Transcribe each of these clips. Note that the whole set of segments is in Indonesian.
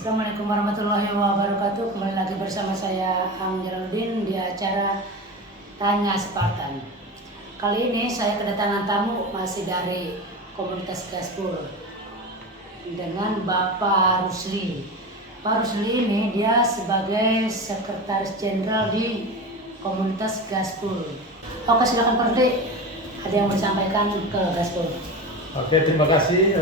Assalamualaikum warahmatullahi wabarakatuh. Kembali lagi bersama saya Jalaludin di acara Tanya Spartan. Kali ini saya kedatangan tamu masih dari komunitas Gaspol dengan Bapak Rusli. Pak Rusli ini dia sebagai sekretaris jenderal di komunitas Gaspol. Oke, silakan Pak Rusli. Ada yang mau disampaikan ke Gaspol? Oke, terima kasih.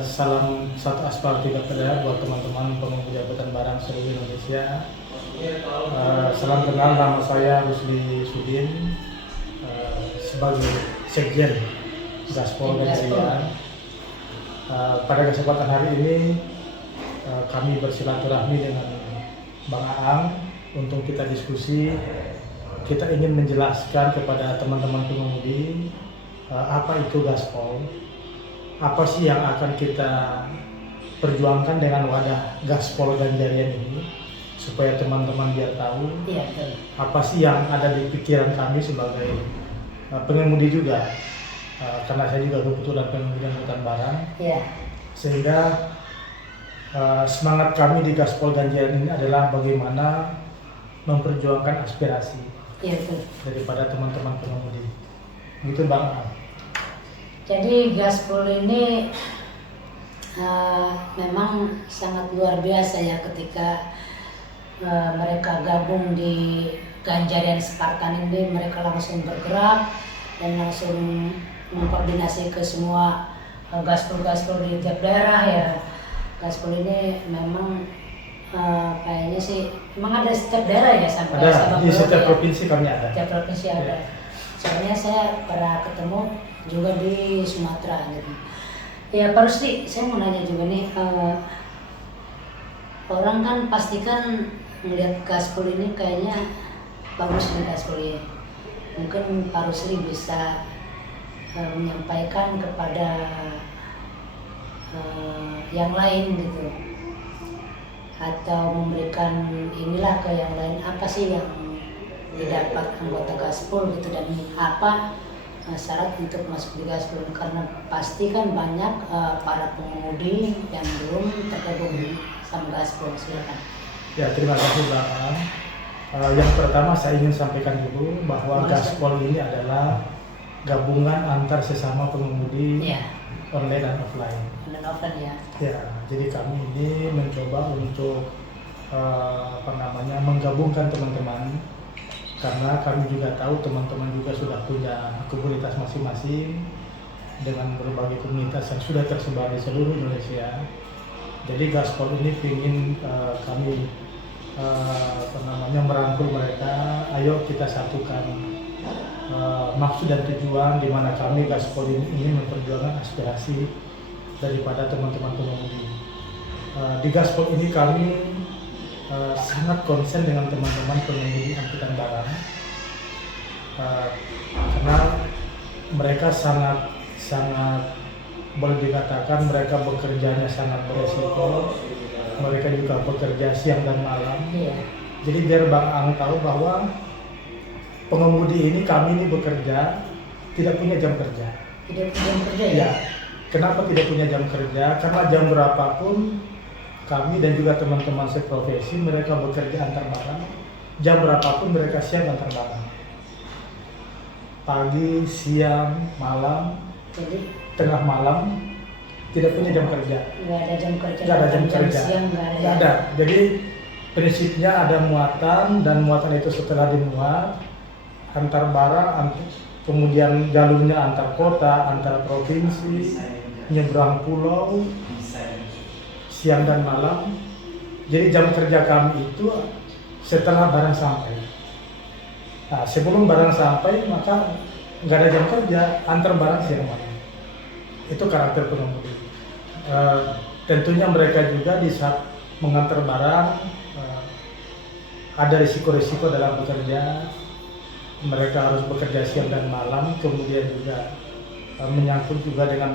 Salam satu aspal tiga pedal buat teman-teman pengemudi angkutan barang seluruh Indonesia. Salam kenal, nama saya Rusli Sudin, sebagai Sekjen Gaspol Ganjarian. Pada kesempatan hari ini kami bersilaturahmi dengan Bang Aang untuk kita diskusi. Kita ingin menjelaskan kepada teman-teman pengemudi apa itu Gaspol. Apa sih yang akan kita perjuangkan dengan wadah Gaspol Ganjarian ini, supaya teman-teman biar tahu apa sih yang ada di pikiran kami sebagai pengemudi juga, karena saya juga kebetulan pengemudi angkutan barang, sehingga semangat kami di Gaspol Ganjarian ini adalah bagaimana memperjuangkan aspirasi daripada teman-teman pengemudi. Gitu Bang. Jadi Gaspol ini memang sangat luar biasa ya ketika mereka gabung di Ganjarian Spartan ini. Mereka langsung bergerak dan langsung mengkoordinasi ke semua Gaspol-Gaspol di tiap daerah ya. Gaspol ini memang kayaknya sih memang ada setiap daerah ya, sampai ada di setiap provinsi kami ada. Setiap provinsi ada. Soalnya saya pernah ketemu juga di Sumatera gitu. Ya Pak Rusli, saya mau nanya juga nih, orang kan pastikan melihat Gaspol ini kayaknya bagus nih Gaspol ya. Mungkin Pak Rusli bisa menyampaikan kepada yang lain gitu, atau memberikan inilah ke yang lain, apa sih yang didapat anggota Gaspol gitu, dan apa syarat untuk masuk di Gaspol, karena pasti kan banyak para pengemudi yang belum tergabung sama Gaspol. Silakan. Ya, terima kasih Bang. Yang pertama saya ingin sampaikan dulu bahwa Gaspol ini adalah gabungan antar sesama pengemudi online dan offline. Ya, jadi kami ini mencoba untuk menggabungkan teman-teman, karena kami juga tahu teman-teman juga sudah punya komunitas masing-masing dengan berbagai komunitas yang sudah tersebar di seluruh Indonesia. Jadi Gaspol ini ingin kami merangkul mereka. Ayo kita satukan maksud dan tujuan di mana kami Gaspol ini ingin memperjuangkan aspirasi daripada teman-teman pengemudi. Di Gaspol ini kami sangat konsen dengan teman-teman pengemudi angkutan barang, karena mereka sangat boleh dikatakan mereka bekerjanya sangat beresiko. Mereka juga bekerja siang dan malam. Jadi biar Bang Ang tahu bahwa pengemudi ini, kami ini bekerja tidak punya jam kerja. Tidak punya jam kerja ya? Kenapa tidak punya jam kerja? Karena jam berapapun kami dan juga teman-teman seprofesi mereka bekerja antar barang. Jam berapapun mereka siap antar barang. Pagi, siang, malam, tengah malam tidak punya jam kerja. Nggak ada jam kerja. Nggak ada jam kerja. Siang nggak ada. Jadi prinsipnya ada muatan, dan muatan itu setelah dimuat antar barang, kemudian jalurnya antar kota, antar provinsi, nyebrang pulau, siang dan malam. Jadi jam kerja kami itu setelah barang sampai. Nah, sebelum barang sampai maka nggak ada jam kerja, antar barang siang malam. Itu karakter pengemudi. Tentunya mereka juga di saat mengantar barang ada risiko-risiko dalam bekerja. Mereka harus bekerja siang dan malam, kemudian juga menyangkut juga dengan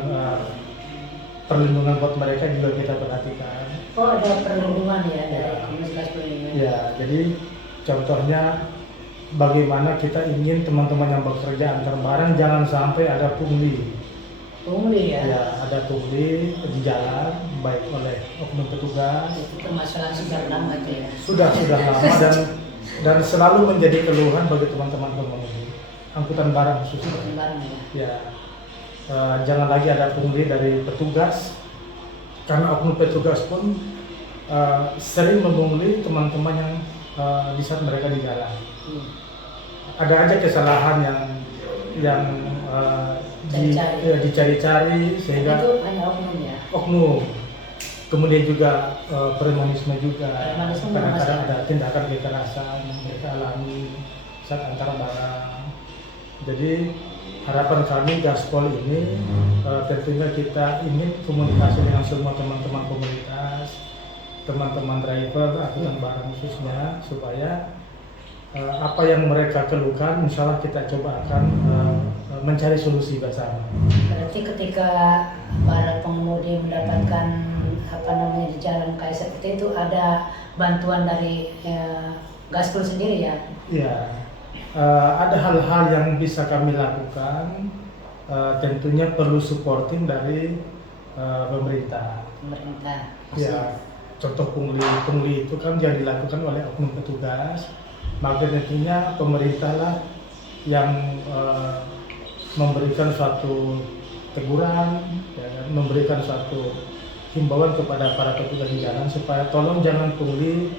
perlindungan buat mereka juga kita perhatikan. Oh, ada perlindungan ya dari komunitas perlindungan. Ya, jadi contohnya bagaimana kita ingin teman-teman yang bekerja antar barang jangan sampai ada pungli. Pungli ya. Ya, ada pungli di jalan baik oleh oknum petugas. Itu permasalahan sejak lama itu ya. Sudah lama dan selalu menjadi keluhan bagi teman-teman pengemudi angkutan barang khususnya. Angkutan barang ya. Ya, jangan lagi ada pungli dari petugas, karena oknum petugas pun sering memungli teman-teman yang di saat mereka di jalan. Ada aja kesalahan yang dicari-cari sehingga itu hanya oknum ya. oknum. Kemudian juga premanisme juga. Premanisme Kadang-kadang ada tindakan kekerasan yang mereka alami saat antar barang. Jadi harapan kami Gaspol ini tentunya kita ingin komunikasi dengan semua teman-teman komunitas, teman-teman driver, angkutan barang khususnya, supaya apa yang mereka keluhkan, insya Allah kita coba akan mencari solusi bersama. Berarti ketika para pengemudi mendapatkan di jalan kayak seperti itu, ada bantuan dari Gaspol sendiri ya? Iya, ada hal-hal yang bisa kami lakukan, tentunya perlu supporting dari pemerintah. Ya, contoh pungli itu kan yang dilakukan oleh oknum petugas, maka tentunya pemerintah lah yang memberikan suatu teguran, ya, memberikan suatu himbauan kepada para petugas di jalan supaya tolong jangan pungli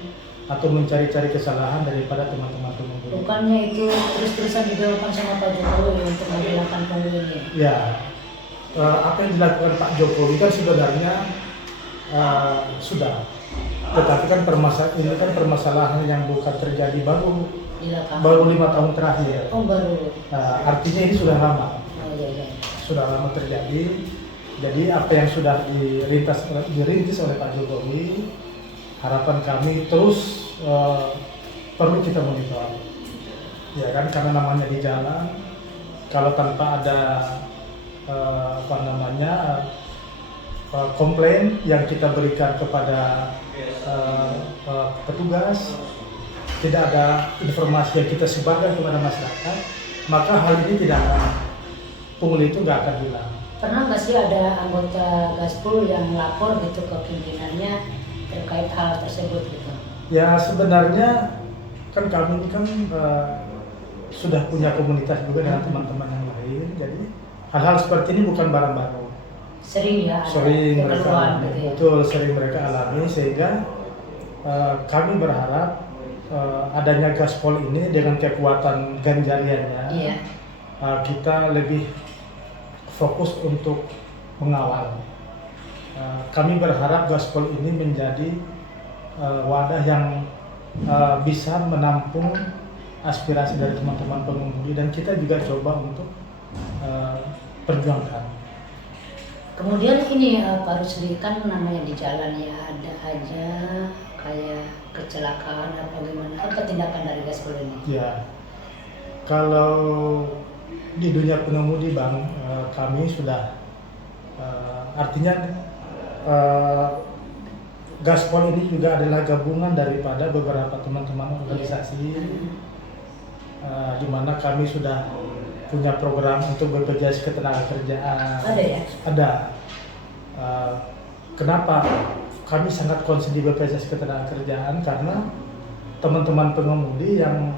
atau mencari-cari kesalahan daripada teman-teman pengemudi. Bukannya itu terus-terusan dilakukan sama Pak Jokowi untuk menghilangkan pungli ini? Ya, apa yang dilakukan Pak Jokowi kan sebenarnya sudah, tetapi kan ini kan permasalahan yang bukan terjadi baru 5 tahun terakhir. Oh, baru. Artinya ini sudah lama. Oh, iya. Sudah lama terjadi. Jadi apa yang sudah dirintis oleh Pak Jokowi, harapan kami terus perlu kita monitor. Ya kan, karena namanya di jalan, kalau tanpa ada komplain yang kita berikan kepada petugas, tidak ada informasi yang kita sebarkan kepada masyarakat, maka hal ini tidak akan, pungli itu nggak akan hilang. Pernah nggak sih ada anggota Gaspol yang lapor gitu ke pimpinannya terkait hal tersebut gitu? Ya sebenarnya kan kami ini kan sudah punya komunitas juga dengan teman-teman yang lain, jadi hal-hal seperti ini bukan barang baru. Sering ya? Sering mereka alami, gitu ya? betul, sering mereka alami, sehingga kami berharap adanya Gaspol ini dengan kekuatan ganjariannya, iya. Kita lebih fokus untuk mengawal. Kami berharap Gaspol ini menjadi wadah yang bisa menampung aspirasi dari teman-teman pengemudi, dan kita juga coba untuk perjuangkan. Kemudian ini Pak Rusli, kan namanya di jalan ya, ada aja kayak kecelakaan apa gimana, apa tindakan dari Gaspol ini? Ya, kalau di dunia pengemudi Bang, kami sudah artinya Gaspol ini juga adalah gabungan daripada beberapa teman-teman organisasi, di mana kami sudah punya program untuk BPJS Ketenagakerjaan. Ada ya? Ada. Kenapa kami sangat concern di BPJS Ketenagakerjaan? Karena teman-teman pengemudi yang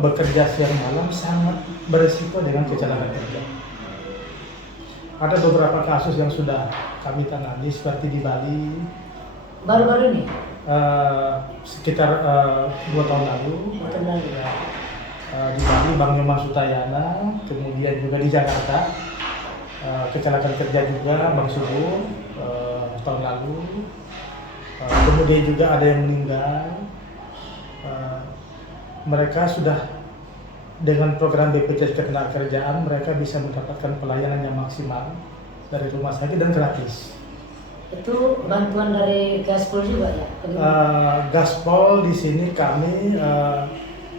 bekerja siang malam sangat berisiko dengan kecelakaan kerja. Ada beberapa kasus yang sudah kami tangani seperti di Bali. Baru-baru ini? Sekitar 2 tahun lalu. Ya. Di Bali Bang Nyoman Sutayana, kemudian juga di Jakarta kecelakaan kerja juga Bang Subuh tahun lalu. Kemudian juga ada yang meninggal. Mereka sudah dengan program BPJS Ketenagakerjaan, mereka bisa mendapatkan pelayanan yang maksimal dari rumah sakit dan gratis. Itu bantuan dari Gaspol juga ya? Gaspol di sini kami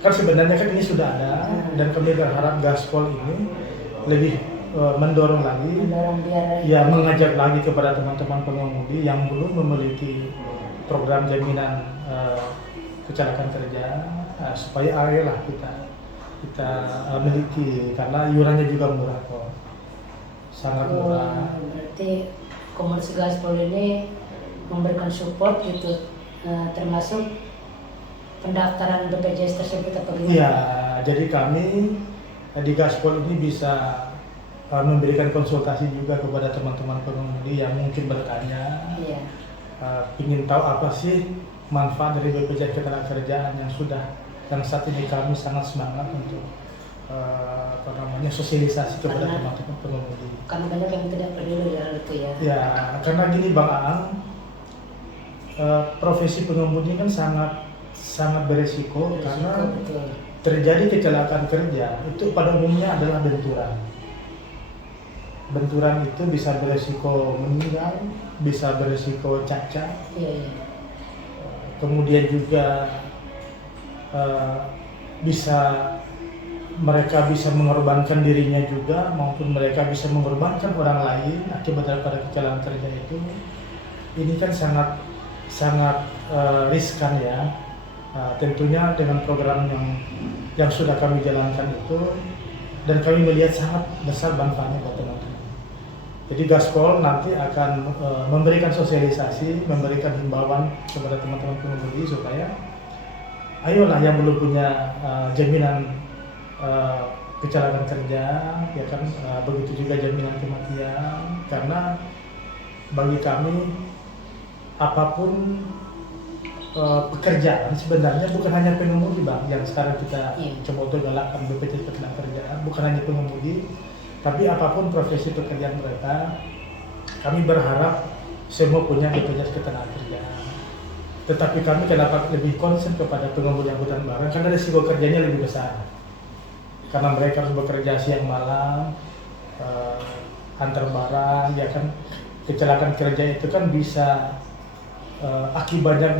kan sebenarnya kan ini sudah ada, dan kami berharap Gaspol ini lebih mendorong lagi, ya mengajak lagi kepada teman-teman pengemudi yang belum memiliki program jaminan kecelakaan kerja, supaya ayolah kita miliki, karena iurannya juga murah kok. sangat Oh, murah. berarti Komunitas Gaspol ini memberikan support gitu, termasuk pendaftaran BPJS tersebut apa gimana? Iya, jadi kami di Gaspol ini bisa memberikan konsultasi juga kepada teman-teman pengemudi yang mungkin bertanya, Iya. ingin tahu apa sih manfaat dari BPJS Ketenagakerjaan yang saat ini kami sangat semangat untuk sosialisasi kepada Karena- teman-teman pengemudi. Karena banyak yang tidak peduli hal itu ya. Ya, karena gini Bang Aang, profesi pengemudi kan sangat beresiko karena Betul. terjadi kecelakaan kerja itu pada umumnya adalah benturan. Benturan itu bisa beresiko meninggal, bisa beresiko cacat, Iya, iya. kemudian juga mereka bisa mengorbankan dirinya juga maupun mereka bisa mengorbankan orang lain akibat daripada kecelakaan kerja itu. Ini kan sangat riskan ya. Tentunya dengan program yang sudah kami jalankan itu dan kami melihat sangat besar manfaatnya buat teman-teman. Jadi Gaspol nanti akan memberikan sosialisasi, memberikan himbauan kepada teman-teman pengemudi supaya ayolah yang belum punya jaminan kecelakaan kerja, ya kan, begitu juga jaminan kematian, karena bagi kami apapun pekerjaan sebenarnya bukan hanya pengemudi Bang, yang sekarang kita coba untuk galakkan BPJS Ketenagakerjaan, bukan hanya pengemudi, tapi apapun profesi pekerjaan mereka, kami berharap semua punya BPJS Ketenagakerjaan. Tetapi kami kenapa lebih konsen kepada pengemudi angkutan barang, karena risiko kerjanya lebih besar. Karena mereka harus bekerja siang malam, antar barang, ya kan, kecelakaan kerja itu kan bisa akibatnya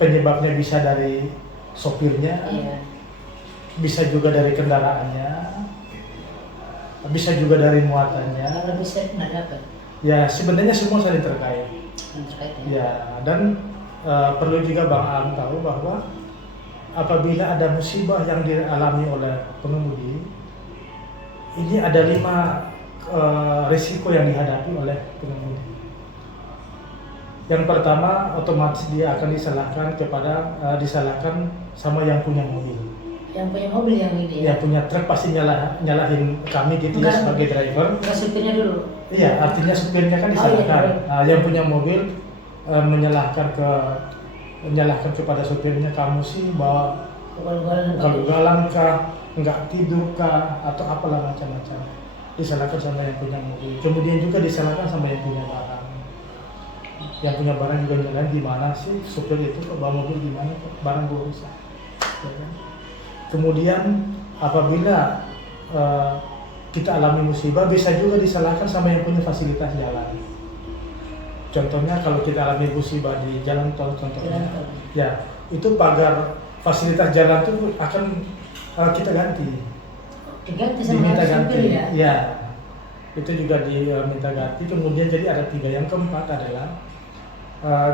penyebabnya bisa dari sopirnya, Iya. bisa juga dari kendaraannya, bisa juga dari muatannya. Kalau bisa ada apa? Ya sebenarnya semua saling terkait. Yang terkait ya. Ya, dan perlu juga Bang Am tahu bahwa apabila ada musibah yang dialami oleh pengemudi, ini ada 5 risiko yang dihadapi oleh pengemudi. Yang pertama, otomatis dia akan disalahkan sama yang punya mobil. Yang punya mobil yang ini ya. Yang punya truk pasti nyalahin kami gitu ya sebagai driver. Enggak supirnya dulu. Iya, artinya supirnya kan disalahkan. Nah, yang punya mobil menyalahkan kepada supirnya, kamu sih bawa ugal-ugalan kah, nggak tidur kah, atau apalah macam-macam. Disalahkan sama yang punya mobil. Kemudian juga disalahkan sama yang punya barang. Yang punya barang juga nyalahin, gimana sih supir itu kok bawa mobil, gimana kok barang gue rusak. Ya kan? Kemudian apabila kita alami musibah, bisa juga disalahkan sama yang punya fasilitas jalan. Contohnya kalau kita alami musibah di jalan tol, contohnya, ya itu pagar fasilitas jalan itu akan kita ganti. Diganti sama Diminta ganti. supir ya? Ya, itu juga diminta ganti. Kemudian jadi ada 3. Yang keempat adalah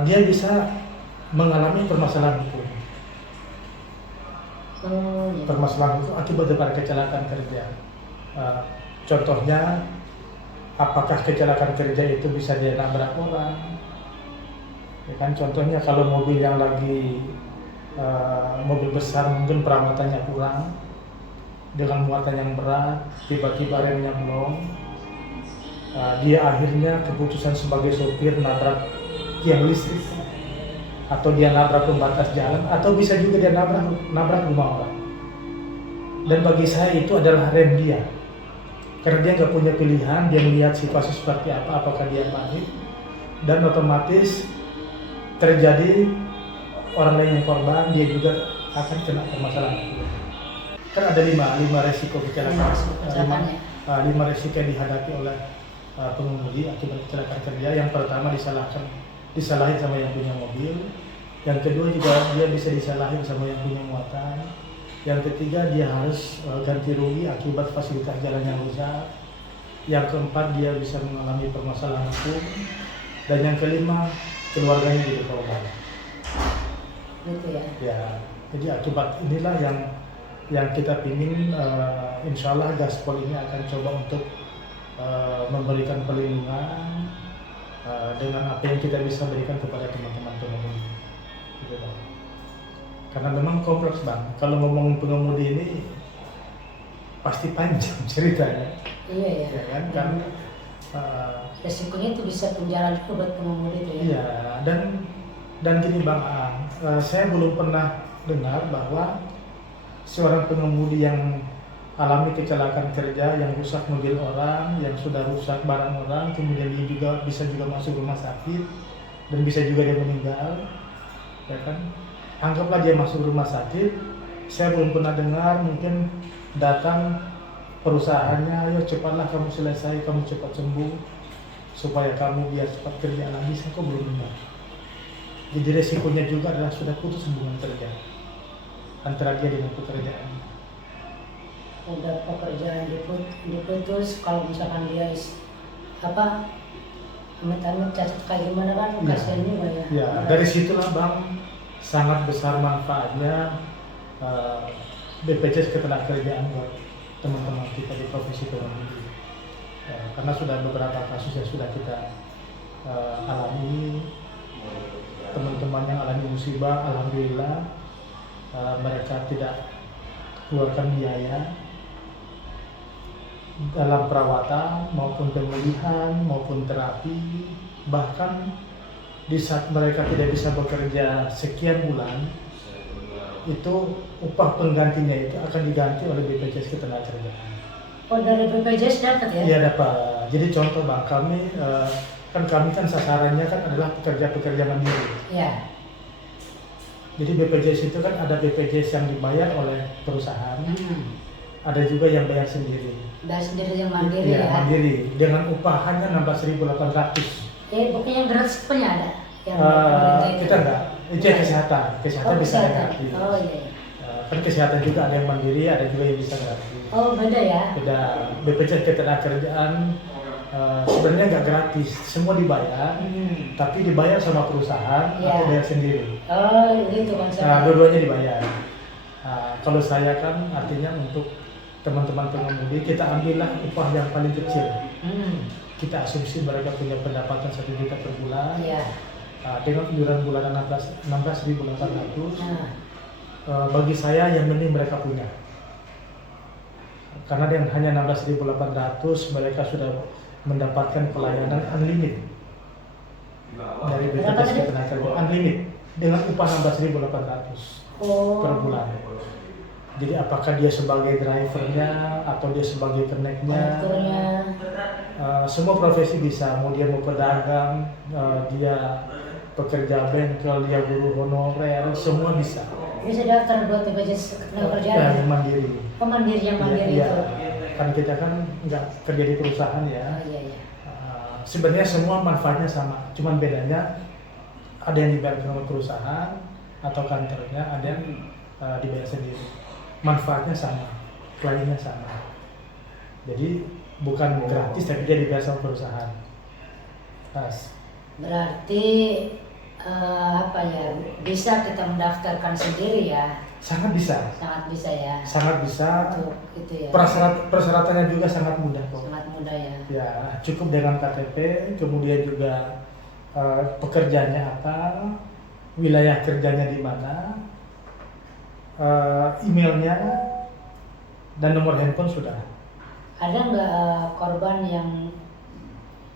dia bisa mengalami permasalahan hukum. Oh, ya. Permasalahan hukum akibat daripada kecelakaan kerja. Contohnya, apakah kecelakaan kerja itu bisa dia nabrak orang? Ya kan, contohnya kalau mobil yang lagi mobil besar mungkin perawatannya kurang, dengan muatan yang berat, tiba-tiba remnya blong, dia akhirnya keputusan sebagai sopir nabrak tiang listrik, atau dia nabrak pembatas jalan, atau bisa juga dia nabrak rumah orang. Dan bagi saya itu adalah rem dia. Karena dia nggak punya pilihan, dia melihat situasi seperti apa, apakah dia panik, dan otomatis terjadi orang lain yang korban, dia juga akan kena permasalahan. Kan ada 5 resiko kecelakaan, 5 resiko yang dihadapi oleh pengemudi akibat kecelakaan kerja. Yang pertama disalahin sama yang punya mobil, yang kedua juga dia bisa disalahin sama yang punya muatan. Yang ketiga, dia harus ganti rugi akibat fasilitas jalan yang rusak. Yang keempat, dia bisa mengalami permasalahan hukum. Dan yang kelima, keluarganya jadi korban. Gitu ya. Ya, jadi akibat inilah yang kita ingin, insya Allah Gaspol ini akan coba untuk memberikan perlindungan dengan apa yang kita bisa berikan kepada teman-teman pengemudi. Gitu, Bang. Karena memang kompleks, Bang. Kalau ngomong pengemudi ini pasti panjang ceritanya. Iya ya. Ya kan? Kan Resikonya itu bisa penjara juga buat pengemudi itu ya. iya, dan gini Bang Aang, saya belum pernah dengar bahwa seorang pengemudi yang alami kecelakaan kerja, yang rusak mobil orang, yang sudah rusak barang orang, kemudian dia juga bisa masuk rumah sakit dan bisa juga dia meninggal, ya kan? Anggaplah dia masuk rumah sakit, saya belum pernah dengar mungkin datang perusahaannya, ayo cepatlah kamu selesai, kamu cepat sembuh supaya kamu biar cepat kerja lagi. Saya kok belum dengar. Jadi resikonya juga adalah sudah putus hubungan kerja antara dia dengan pekerjaan. Udah pekerjaan diputus, kalau misalkan dia amit-amit cacat kayak gimana kan, Ya. kasihan juga ya. Ya, dari situlah Bang sangat besar manfaatnya BPJS Ketenagakerjaan buat teman-teman kita di profesi pengemudi. Karena sudah beberapa kasus yang sudah kita alami, teman-teman yang alami musibah, alhamdulillah mereka tidak keluarkan biaya dalam perawatan maupun pemulihan maupun terapi. Bahkan di saat mereka tidak bisa bekerja sekian bulan, itu upah penggantinya itu akan diganti oleh BPJS Ketenagakerjaan. Oh, dari BPJS dapat ya? Iya dapat. Jadi contoh Bang, kami kami kan sasarannya kan adalah pekerja-pekerja mandiri. Iya. Jadi BPJS itu kan ada BPJS yang dibayar oleh perusahaan, ada juga yang bayar sendiri. Bayar sendiri yang mandiri Iya, ya? mandiri dengan upah hanya 16.800. Bukan yang gratis punya ada? Yang pemerintah itu? Kita enggak, itu yang kesehatan Oh, bisa kesehatan. gratis. Oh iya. Kan kesehatan juga ada yang mandiri, ada juga yang bisa gratis. Oh beda ya? Beda. BPJS Ketenagakerjaan sebenarnya nggak gratis, semua dibayar, tapi dibayar sama perusahaan Iya. atau bayar sendiri. Oh gitu Nah, konsepnya. dua-duanya dibayar. Kalau saya kan artinya untuk teman-teman pengemudi kita ambillah upah yang paling kecil. Kita asumsi mereka punya pendapatan 1 juta per bulan. Iya. Dengan iuran bulanan 16.800. Nah, Bagi saya yang penting mereka punya. Karena dengan hanya 16.800 mereka sudah mendapatkan pelayanan unlimited dari BPJS Ketenagakerjaan, unlimited dengan upah 16.800 oh. per bulan. Jadi apakah dia sebagai drivernya atau dia sebagai keneknya, Konektornya. semua profesi bisa. Mau dia mau pedagang, dia pekerja bengkel, dia guru honorer, semua bisa. Bisa daftar buat BPJS Ketenagakerjaan? Ya, yang mandiri. Oh mandiri, yang mandiri Iya, itu? kan kita kan nggak kerja di perusahaan ya. Oh iya. Sebenarnya semua manfaatnya sama, cuman bedanya ada yang dibayar oleh perusahaan atau kantornya, ada yang dibayar sendiri. Manfaatnya sama, kliennya sama. Jadi bukan gratis tapi dia dibayar sama perusahaan. Berarti bisa kita mendaftarkan sendiri ya? Sangat bisa. Sangat bisa ya? Sangat bisa. Untuk itu ya? Persyaratannya juga sangat mudah kok. Sangat mudah ya? Ya, cukup dengan KTP, kemudian juga pekerjaannya apa, wilayah kerjanya di mana, emailnya, dan nomor handphone sudah. Ada nggak korban yang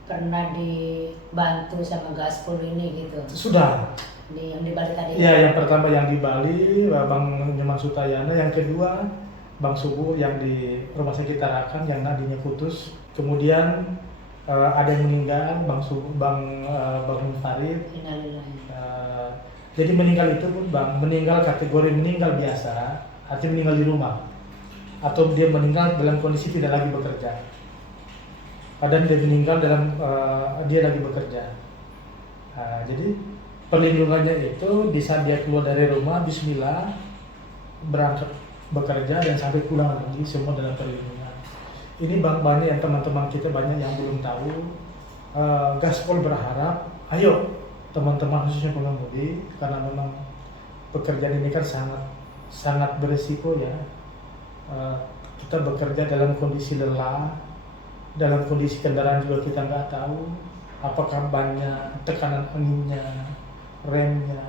pernah dibantu sama Gaspol ini gitu? Sudah. Yang di Bali tadi? Ya, yang pertama yang di Bali, Bang Nyoman Sutayana, yang kedua Bang Subuh yang di Rumah Sakit Tarakan yang nadinya putus. Kemudian ada yang meninggal, Bang Farid. Innalillahi. Jadi meninggal itu pun Bang, meninggal kategori meninggal biasa, artinya meninggal di rumah, atau dia meninggal dalam kondisi tidak lagi bekerja. Kadang dia meninggal dalam dia lagi bekerja. Jadi perlindungannya itu di saat dia keluar dari rumah, Bismillah, berangkat bekerja dan sampai pulang lagi, semua dalam perlindungan. Ini banyak yang teman-teman kita banyak yang belum tahu. Gaspol berharap, ayo teman-teman khususnya pengemudi, karena memang pekerjaan ini kan sangat berisiko ya. Kita bekerja dalam kondisi lelah, dalam kondisi kendaraan juga kita nggak tahu apakah bannya, tekanan anginnya, remnya,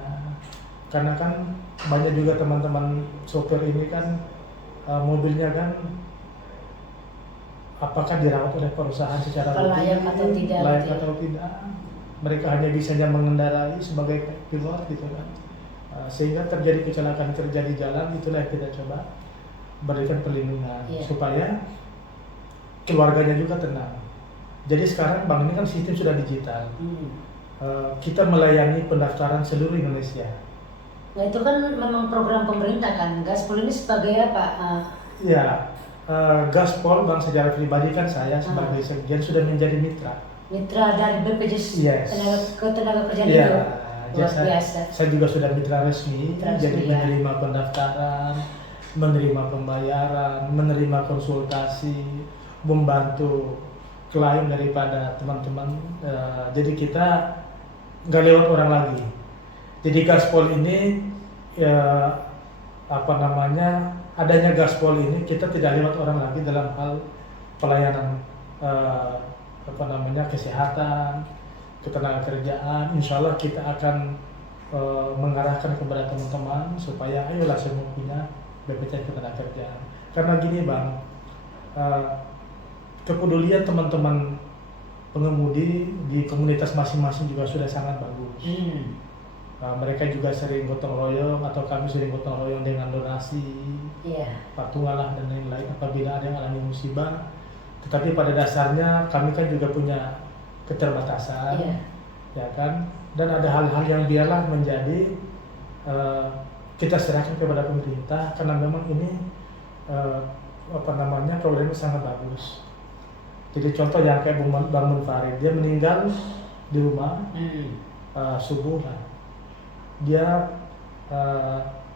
karena kan banyak juga teman-teman sopir ini kan mobilnya kan apakah dirawat oleh perusahaan secara layak atau tidak, layak gitu. atau tidak, mereka hanya bisanya mengendarai sebagai pilot gitu kan. Sehingga terjadi kecelakaan kerja di jalan, itulah yang kita coba berikan perlindungan supaya keluarganya juga tenang. Jadi sekarang bank ini kan sistem sudah digital. Kita melayani pendaftaran seluruh Indonesia. Nah itu kan memang program pemerintah kan, Gaspol ini sebagai apa? Ya, Gaspol bank secara pribadi kan saya sebagai sekjen sudah menjadi mitra. Mitra dari BPJS Ketenagakerjaan Iya, itu. Luar biasa. Saya juga sudah mitra resmi, jadi ya. menerima pendaftaran, menerima pembayaran, menerima konsultasi, membantu klien daripada teman-teman. Jadi kita nggak lewat orang lagi. Jadi Gaspol ini adanya Gaspol ini kita tidak lewat orang lagi dalam hal pelayanan kesehatan, ketenagakerjaan. Insya Allah kita akan mengarahkan kepada teman-teman supaya ayolah semua punya BPJS Ketenagakerjaan. Karena gini Bang, kepedulian teman-teman pengemudi di komunitas masing-masing juga sudah sangat bagus. Mereka juga sering gotong royong atau kami sering gotong royong dengan donasi, patungan lah dan lain-lain apabila ada yang alami musibah. Tetapi pada dasarnya kami kan juga punya keterbatasan, ya kan? Dan ada hal-hal yang biarlah menjadi kita serahkan kepada pemerintah karena memang ini programnya sangat bagus. Jadi contoh yang kayak Bang Munfarid, dia meninggal di rumah subuh lah. Dia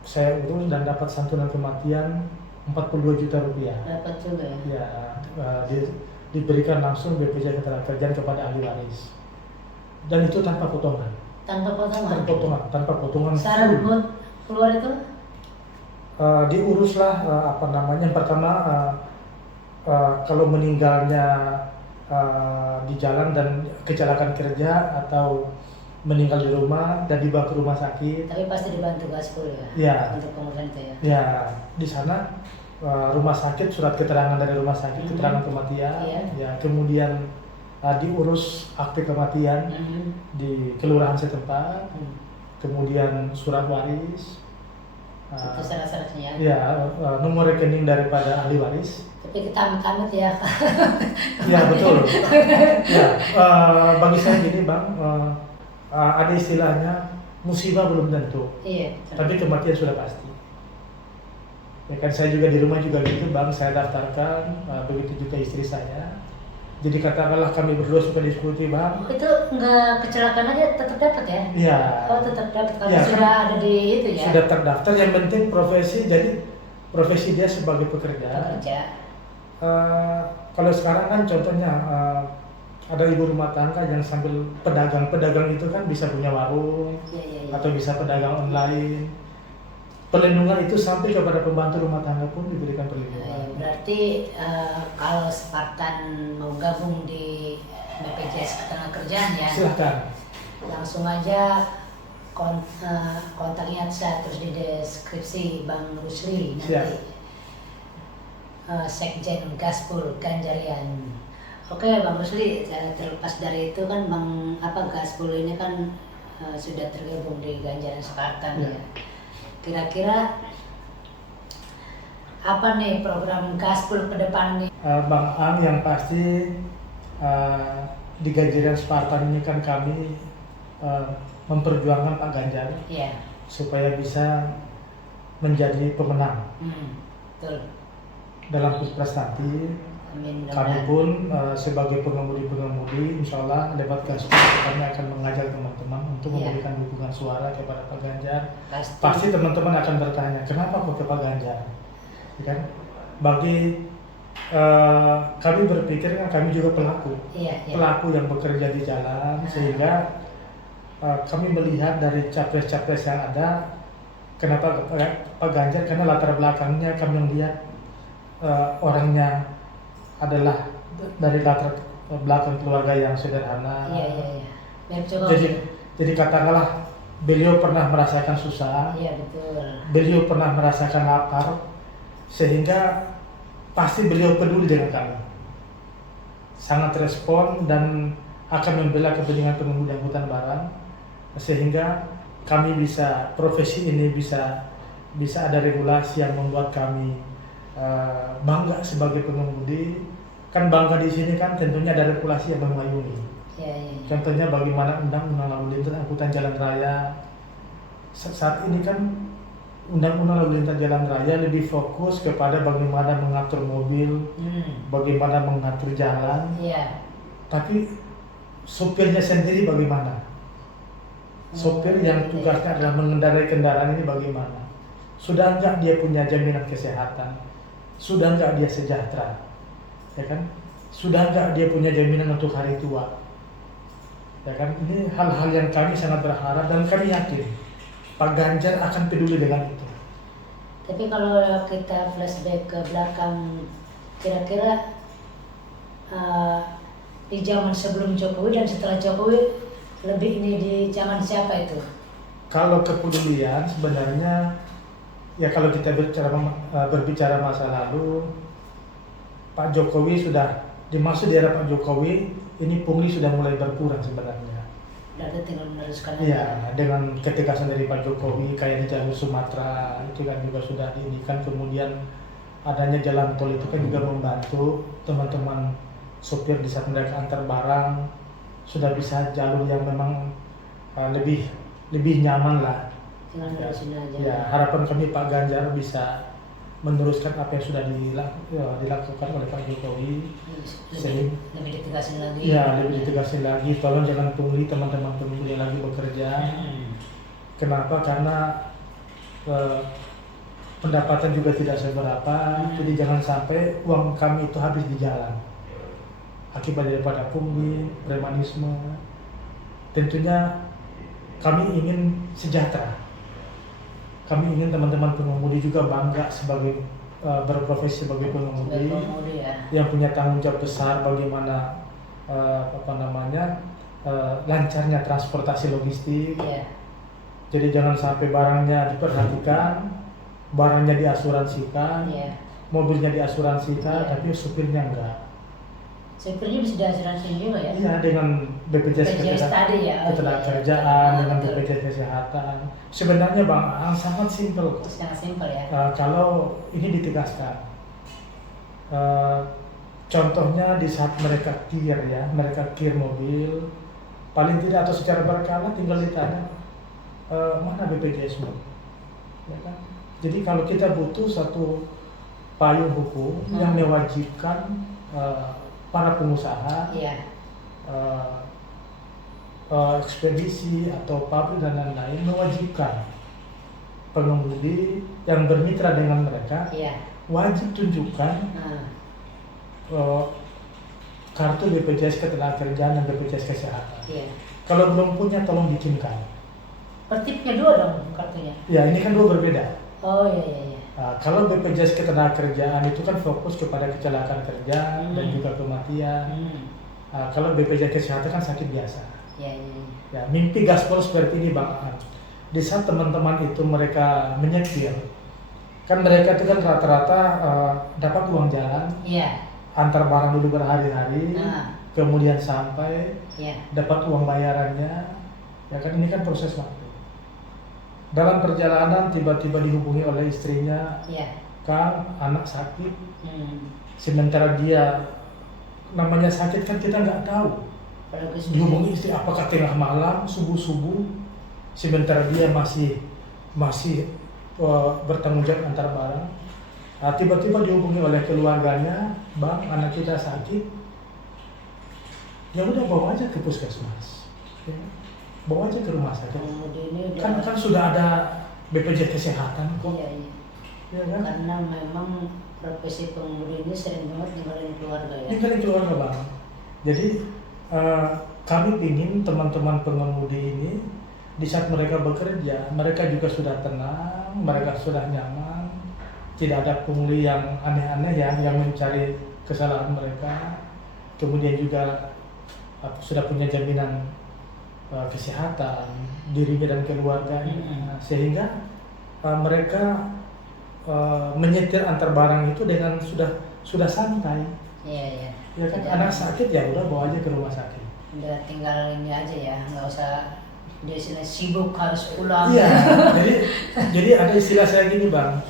saya urus dan dapat santunan kematian 42 juta rupiah. Dapat juga ya? Ya, diberikan langsung BPJS Ketenagakerjaan kepada ahli waris. Dan itu tanpa potongan. Tanpa potongan? Tanpa potongan. Syarat buat keluar itu? Diuruslah yang pertama kalau meninggalnya di jalan dan kecelakaan kerja atau meninggal di rumah dan dibawa ke rumah sakit. Tapi pasti dibantu Gaspol ya? Ya. Untuk kemudian itu ya? Ya, di sana rumah sakit, surat keterangan dari rumah sakit, keterangan kematian. Ya, kemudian diurus akte kematian di kelurahan setempat. Kemudian surat waris. Itu syarat-syaratnya? Ya, nomor rekening daripada ahli waris. Tapi kita amit-amit ya. Ya betul. Ya, bagi saya gini Bang, ada istilahnya musibah belum tentu. Iya. Tapi kematian sudah pasti. Ya kan saya juga di rumah juga gitu Bang, saya daftarkan, begitu juga istri saya. Jadi katakanlah kami berdua suka diskusi Bang. Itu nggak kecelakaan aja tetap dapat ya? Iya. Oh tetap dapat kalau ya, sudah ada di itu ya? Sudah terdaftar, yang penting profesi, jadi profesi dia sebagai pekerja. Kalau sekarang kan contohnya ada ibu rumah tangga yang sambil pedagang itu kan bisa punya warung atau bisa pedagang online. Perlindungan itu sampai kepada pembantu rumah tangga pun diberikan perlindungan. Berarti kalau Spartan mau gabung di BPJS Ketenagakerjaan ya, silahkan. Langsung aja kontaknya saya terus di deskripsi Bang Rusli nanti. Sekjen Gaspol Ganjarian. Oke Bang Rusli, terlepas dari itu kan Gaspol ini kan sudah tergabung di Ganjaran Spartan ya. Kira-kira apa nih program Gaspol ke depan nih? Bang Ang, yang pasti di Ganjaran Spartan ini kan kami memperjuangkan Pak Ganjar supaya bisa menjadi pemenang. Betul. Dalam pilpres nanti. Kami pun sebagai pengemudi-pengemudi, insya Allah lewat Gaspol kami akan mengajak teman-teman untuk memberikan dukungan suara kepada Pak Ganjar. Pasti teman-teman akan bertanya, kenapa kok ke Pak Ganjar? Kan? Bagi kami berpikir kan kami juga pelaku, pelaku yang bekerja di jalan, sehingga kami melihat dari capres-capres yang ada, kenapa Pak Ganjar? Karena latar belakangnya kami melihat orangnya adalah dari latar belakang keluarga yang sederhana. Iya, iya, iya. Biar coba. Jadi katakanlah beliau pernah merasakan susah, Iya, betul. beliau pernah merasakan lapar, sehingga pasti beliau peduli dengan kami, sangat respon dan akan membela kepentingan pengemudi angkutan barang, sehingga kami bisa, profesi ini bisa ada regulasi yang membuat kami bangga sebagai pengemudi. Kan bangga di sini kan tentunya ada regulasi yang memayungi. Iya, iya. Contohnya bagaimana undang-undang lalu lintas angkutan jalan raya. Saat ini kan undang-undang lalu lintas jalan raya lebih fokus kepada bagaimana mengatur mobil, bagaimana mengatur jalan. Iya. Tapi sopirnya sendiri bagaimana? Sopir yang tugasnya adalah mengendarai kendaraan ini bagaimana? Sudah enggak dia punya jaminan kesehatan? Sudah enggak dia sejahtera? Ya kan? Sudah enggak dia punya jaminan untuk hari tua? Ya kan? Ini hal-hal yang kami sangat berharap dan kami yakin Pak Ganjar akan peduli dengan itu. Tapi kalau kita flashback ke belakang, kira-kira di zaman sebelum Jokowi dan setelah Jokowi, lebih ini di zaman siapa itu? Kalau kepedulian sebenarnya, ya kalau kita berbicara masa lalu, Pak Jokowi sudah dimaksud di era Pak Jokowi, ini pungli sudah mulai berkurang sebenarnya. Ada tinggal meneruskan. Iya, dengan ketegasan dari Pak Jokowi, kayak di jalur Sumatera itu kan juga sudah diindikan. Kemudian adanya jalan tol itu kan juga membantu teman-teman sopir di saat mereka antar barang, sudah bisa jalur yang memang lebih nyaman lah. Tinggal menerusin aja. Ya, harapan kami Pak Ganjar bisa meneruskan apa yang sudah dilakukan oleh Pak Jokowi. Lebih ditegasin lagi. Ya, lebih ditegasin lagi. Tolong jangan pungli teman-teman pemudi yang lagi bekerja. Kenapa? Karena pendapatan juga tidak seberapa. Jadi jangan sampai uang kami itu habis di jalan akibat daripada pungli, premanisme. Tentunya kami ingin sejahtera. Kami ingin teman-teman pengemudi juga bangga sebagai berprofesi sebagai pengemudi, ya. Yang punya tanggung jawab besar bagaimana lancarnya transportasi logistik. Yeah. Jadi jangan sampai barangnya diperhatikan, barangnya diasuransikan, mobilnya diasuransikan, tapi supirnya enggak. Supirnya bisa diasuransikan juga ya? Iya, dengan BPJS tadi ya. Ketenagakerjaan, dengan BPJS Kesehatan. Sebenarnya Bang, sangat simpel. Sangat simpel ya. Kalau ini ditegaskan, contohnya di saat mereka kir mobil, paling tidak atau secara berkala tinggal ditanya mana BPJS-mu, ya kan? Jadi kalau kita butuh satu payung hukum yang mewajibkan para pengusaha, ekspedisi atau pabrik dan lain-lain mewajibkan pengemudi yang bermitra dengan mereka wajib tunjukkan kartu BPJS Ketenagakerjaan dan BPJS Kesehatan. Kalau belum punya tolong bikinkan. Pertipnya dua dong kartunya. Ya, ini kan dua berbeda. Oh iya. Kalau BPJS Ketenagakerjaan itu kan fokus kepada kecelakaan kerja dan juga kematian. Kalau BPJS Kesehatan kan sakit biasa. Ya, mimpi gaspol seperti ini Bang. Di saat teman-teman itu mereka menyetir, kan mereka itu kan rata-rata dapat uang jalan, antar barang dulu berhari-hari, kemudian sampai dapat uang bayarannya, ya kan ini kan proses waktu. Dalam perjalanan tiba-tiba dihubungi oleh istrinya, Kang, anak sakit. Sementara dia namanya sakit kan kita nggak tahu. Dihubungi istri apakah tengah malam, subuh-subuh, sementara dia masih bertanggung jawab antar barang. Tiba-tiba dihubungi oleh keluarganya, Bang, anak kita sakit. Ya udah bawa aja ke puskesmas. Bawa aja ke rumah sakit. Kan sudah ada BPJS Kesehatan kok. Ya kan? Karena memang profesi pengemudi ini sering banget ninggalin keluarga ya. Ninggalin keluarga Bang. Jadi kami ingin teman-teman pengemudi ini di saat mereka bekerja, mereka juga sudah tenang, mereka sudah nyaman, tidak ada pungli yang aneh-aneh yang mencari kesalahan mereka. kemudian juga sudah punya jaminan kesehatan dirinya dan keluarganya, sehingga mereka menyetir antar barang itu dengan sudah santai. Iya. Ya kan, anak sakit ya udah bawa aja ke rumah sakit. Udah tinggal ini aja ya, nggak usah dia sibuk harus pulang. Iya, jadi ada istilah saya gini bang,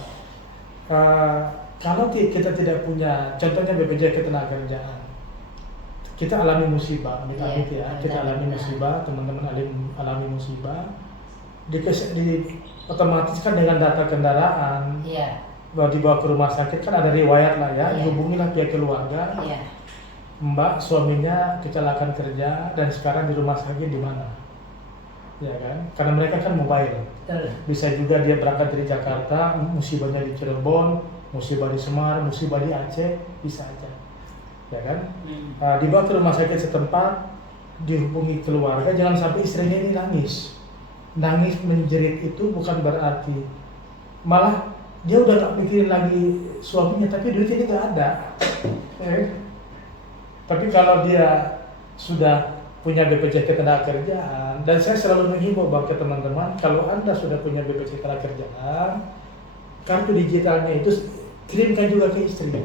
kalau kita tidak punya, contohnya BPJS Ketenagakerjaan, kita alami musibah, amit-amit ya, kita alami musibah, teman-teman alami musibah, otomatis kan dengan data kendaraan, dibawa ke rumah sakit kan ada riwayat lah ya, hubungilah pihak keluarga, Mbak suaminya kecelakaan kerja dan sekarang di rumah sakit di mana, ya kan? Karena mereka kan mobile, bisa juga dia berangkat dari Jakarta, musibahnya di Cirebon, musibah di Semarang, musibah di Aceh, bisa aja, ya kan? Dibawa ke rumah sakit setempat, dihubungi keluarga, jangan sampai istrinya ini nangis menjerit itu bukan berarti malah dia udah gak mikirin lagi suaminya, tapi duitnya nggak ada, ya. Tapi kalau dia sudah punya BPJS Ketenagakerjaan, dan saya selalu menghimbau bang ke teman-teman, kalau Anda sudah punya BPJS Ketenagakerjaan, kartu digitalnya itu kirimkan juga ke istri.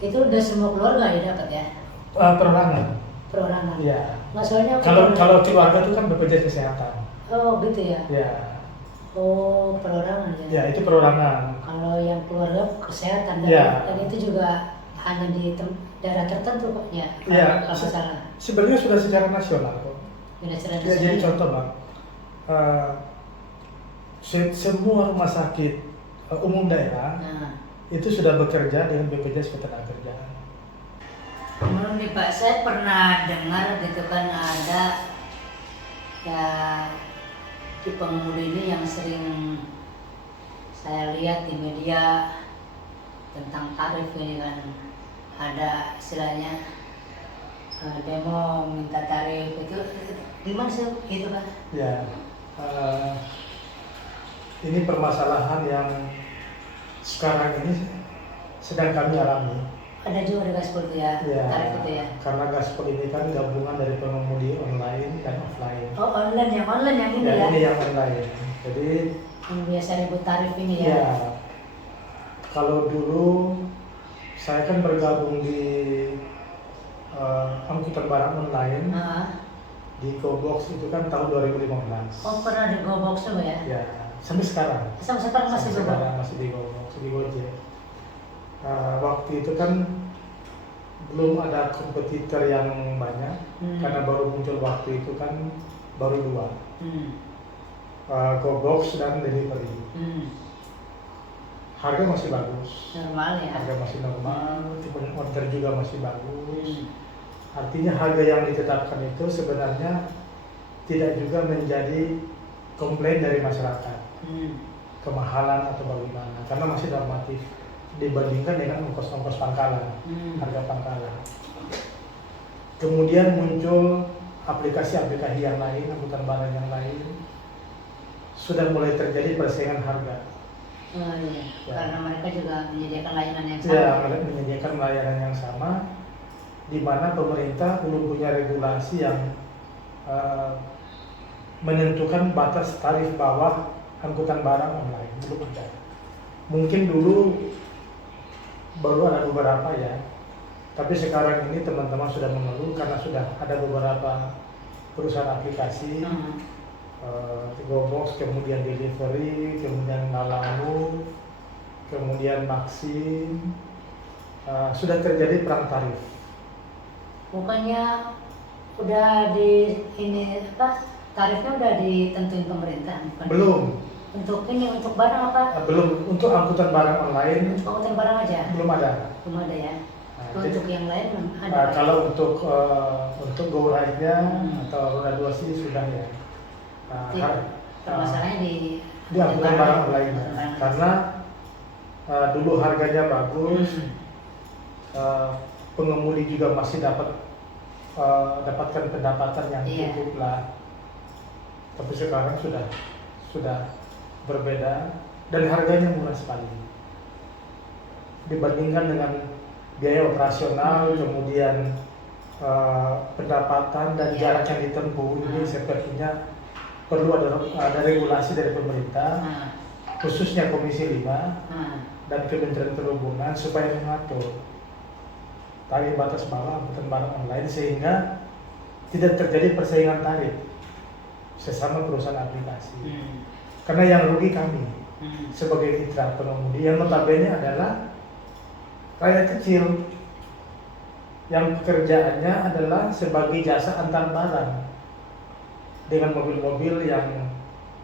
Itu udah semua keluarga ya dapat ya? Perorangan. Ya. Maksudnya kalau keluarga itu kan BPJS Kesehatan. Oh gitu ya? Ya. Oh perorangan ya? Ya itu perorangan. Kalau yang keluarga kesehatan dan itu juga hanya di daerah tertentu kok ya? Kalau salah. Sebenarnya sudah secara nasional kok. Ya, jadi contoh bang, semua rumah sakit umum daerah itu sudah bekerja dengan BPJS Ketenagakerjaan. Menurut nih Pak, saya pernah dengar gitu kan ada ya di pengemudi ini yang sering saya lihat di media tentang tarif ini kan, ada istilahnya demo minta tarif itu gimana sih gitu kan? Ya, ini permasalahan yang sekarang ini sedang kami alami. Ada juga di Gaspol ya, tarif itu ya? Karena Gaspol ini kan gabungan dari pengemudi online dan offline. Oh online yang ini ya? Ini yang online. Jadi yang biasa ribut tarif ini ya? Ya, kalau dulu saya kan bergabung di angkutan barang online di GoBox itu kan tahun 2015. Oh pernah di GoBox juga ya? Ya, sampai sekarang. Sampai sekarang masih sampai sekarang masih di GoBox, di Gojek. Waktu itu kan belum ada kompetitor yang banyak, karena baru muncul waktu itu kan baru 2, GoBox dan Delivery. Harga masih bagus, normal ya? Harga masih normal, tipe order juga masih bagus. Artinya harga yang ditetapkan itu sebenarnya tidak juga menjadi komplain dari masyarakat, kemahalan atau bagaimana, karena masih normatif dibandingkan dengan ongkos-ongkos pangkalan, harga pangkalan. Kemudian muncul aplikasi-aplikasi yang lain, angkutan barang yang lain, sudah mulai terjadi persaingan harga. Oh iya, karena mereka juga menyediakan layanan yang sama. Ya, menyediakan layanan yang sama, di mana pemerintah belum punya regulasi yang menentukan batas tarif bawah angkutan barang online, belum ada. Mungkin dulu baru ada beberapa ya, tapi sekarang ini teman-teman sudah mengeluh karena sudah ada beberapa perusahaan aplikasi, GoBox, kemudian Delivery, kemudian Lalamove, kemudian Maxim, sudah terjadi perang tarif. Bukannya udah di ini apa, tarifnya udah ditentuin pemerintah? Bukan? Belum. Untuk ini, untuk barang apa? Belum, untuk angkutan barang online. Untuk angkutan barang aja? Belum ada. Belum ada ya? Untuk yang lain ada? Kalau untuk GoRide-nya atau roda 2 sih sudah ya. Permasalahannya di angkutan barang online. Karena dulu harganya bagus, pengemudi juga masih dapatkan pendapatan yang cukup lah. Tapi sekarang sudah berbeda dan harganya murah sekali dibandingkan dengan biaya operasional, kemudian pendapatan dan Iya. jarak yang ditempuh ini sepertinya perlu ada regulasi dari pemerintah, khususnya Komisi 5 dan Kementerian Perhubungan supaya mengatur tarif batas bawah angkutan barang online sehingga tidak terjadi persaingan tarif sesama perusahaan aplikasi. Karena yang rugi kami sebagai mitra pengemudi yang notabene adalah rakyat kecil yang pekerjaannya adalah sebagai jasa antar barang dengan mobil-mobil yang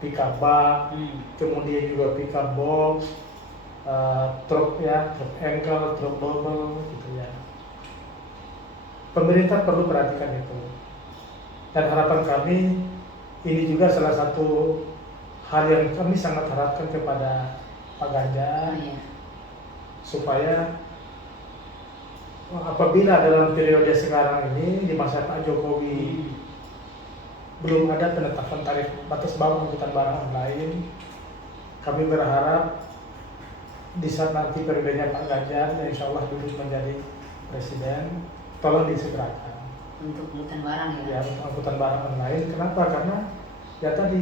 pickup bak, kemudian juga pickup box, truk engkel, truk double gitu ya. Pemerintah perlu perhatikan itu. Dan harapan kami ini juga salah satu hal yang kami sangat harapkan kepada Pak Ganjar supaya apabila dalam periode sekarang ini di masa Pak Jokowi belum ada penetapan tarif batas bawah angkutan barang online, kami berharap di saat nanti periodenya Pak Ganjar dan insya Allah duduk menjadi presiden, tolong disegerakan untuk angkutan barang ya untuk angkutan barang online. Kenapa? Karena ya tadi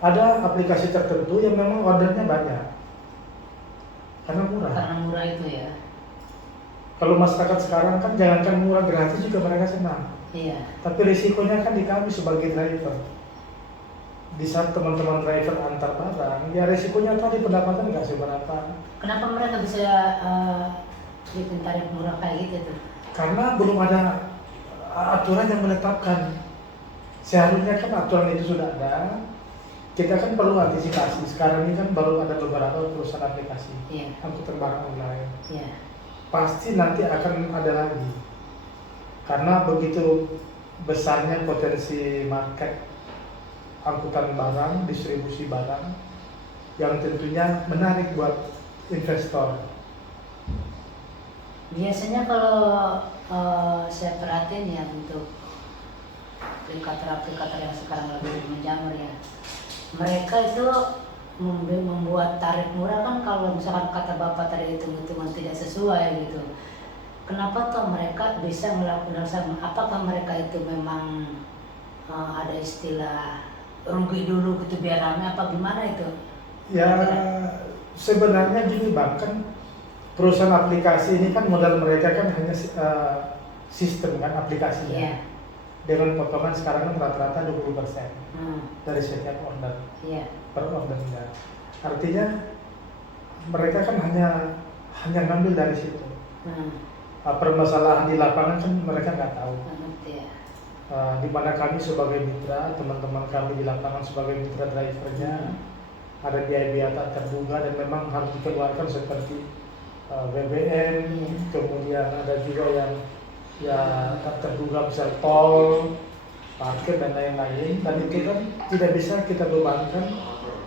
ada aplikasi tertentu yang memang ordernya banyak karena murah. Karena murah itu ya. Kalau masyarakat sekarang kan jangankan murah, gratis juga mereka senang. Iya. Tapi risikonya kan di kami sebagai driver. Di saat teman-teman driver antar barang, ya risikonya tadi pendapatan nggak seberapa. Kenapa mereka bisa bikin tarif murah kayak gitu tuh? Karena belum ada aturan yang menetapkan. Seharusnya kan aturan itu sudah ada. Kita kan perlu antisipasi. Sekarang ini kan baru ada beberapa perusahaan aplikasi angkutan barang online. Iya. Pasti nanti akan ada lagi. Karena begitu besarnya potensi market angkutan barang, distribusi barang yang tentunya menarik buat investor. Biasanya kalau saya perhatiin ya untuk aplikator-aplikator yang sekarang lebih menjamur ya, mereka itu membuat tarif murah kan kalau misalkan kata Bapak tadi hitung-hitungan tidak sesuai gitu. Kenapa toh mereka bisa melakukan hal sama? Apakah mereka itu memang ada istilah rugi dulu gitu biar rame apa gimana itu? Ya sebenarnya gini Bang, kan perusahaan aplikasi ini kan modal mereka kan hanya sistem kan aplikasinya. Iya. Dengan potongan sekarang kan rata-rata 20% dari setiap order per ordernya. Artinya mereka kan hanya ngambil dari situ. Permasalahan di lapangan kan mereka nggak tahu. Di mana kami sebagai mitra, teman-teman kami di lapangan sebagai mitra drivernya ada biaya-biaya tak terduga dan memang harus dikeluarkan seperti BBM, kemudian ada juga yang ya tak terduga misal tol, parkir dan lain-lain, dan itu kan tidak bisa kita bebankan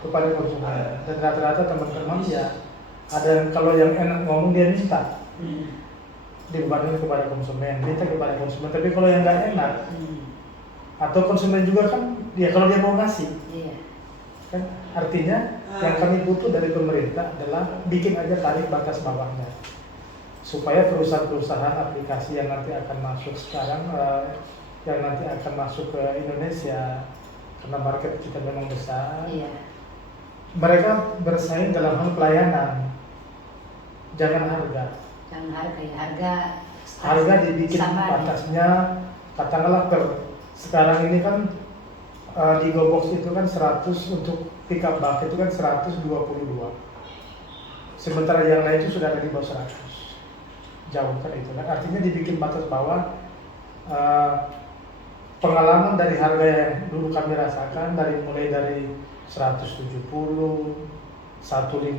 kepada konsumen. Dan rata-rata teman-teman ya ada yang kalau yang enak ngomong dia minta dibebankan kepada konsumen, minta kepada konsumen. Tapi kalau yang nggak enak atau konsumen juga kan dia kalau dia mau ngasih, kan artinya yang kami butuh dari pemerintah adalah bikin aja tarif batas bawahnya supaya perusahaan-perusahaan aplikasi yang nanti akan masuk sekarang yang nanti akan masuk ke Indonesia karena market kita memang besar, mereka bersaing dalam hal pelayanan, jangan harga. Harga dibikin batasnya, katakanlah sekarang ini kan di GoBox itu kan 100 untuk pickup bak itu kan 122. Sementara yang lain itu sudah ada di bawah 100. Jauh kan itu kan. Artinya dibikin batas bawah. Pengalaman dari harga yang dulu kami rasakan mulai dari 170, 152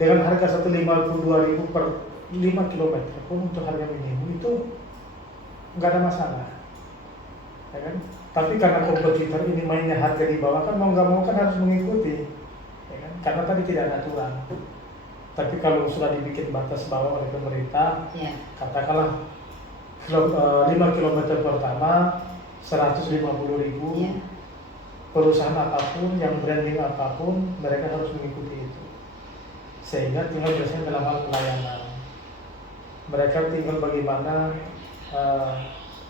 dengan harga 152.000 per 5 km pun untuk harga minimum itu nggak ada masalah, ya kan? Tapi karena kompetitor ini mainnya harga di bawah kan mau nggak mau kan harus mengikuti, ya kan? Karena tadi tidak ada aturan. Tapi kalau sudah dibikin batas bawah oleh pemerintah, katakanlah 5 km pertama 150.000, perusahaan apapun yang branding apapun mereka harus mengikuti itu, sehingga tinggal biasanya dalam hal pelayanan mereka tinggal bagaimana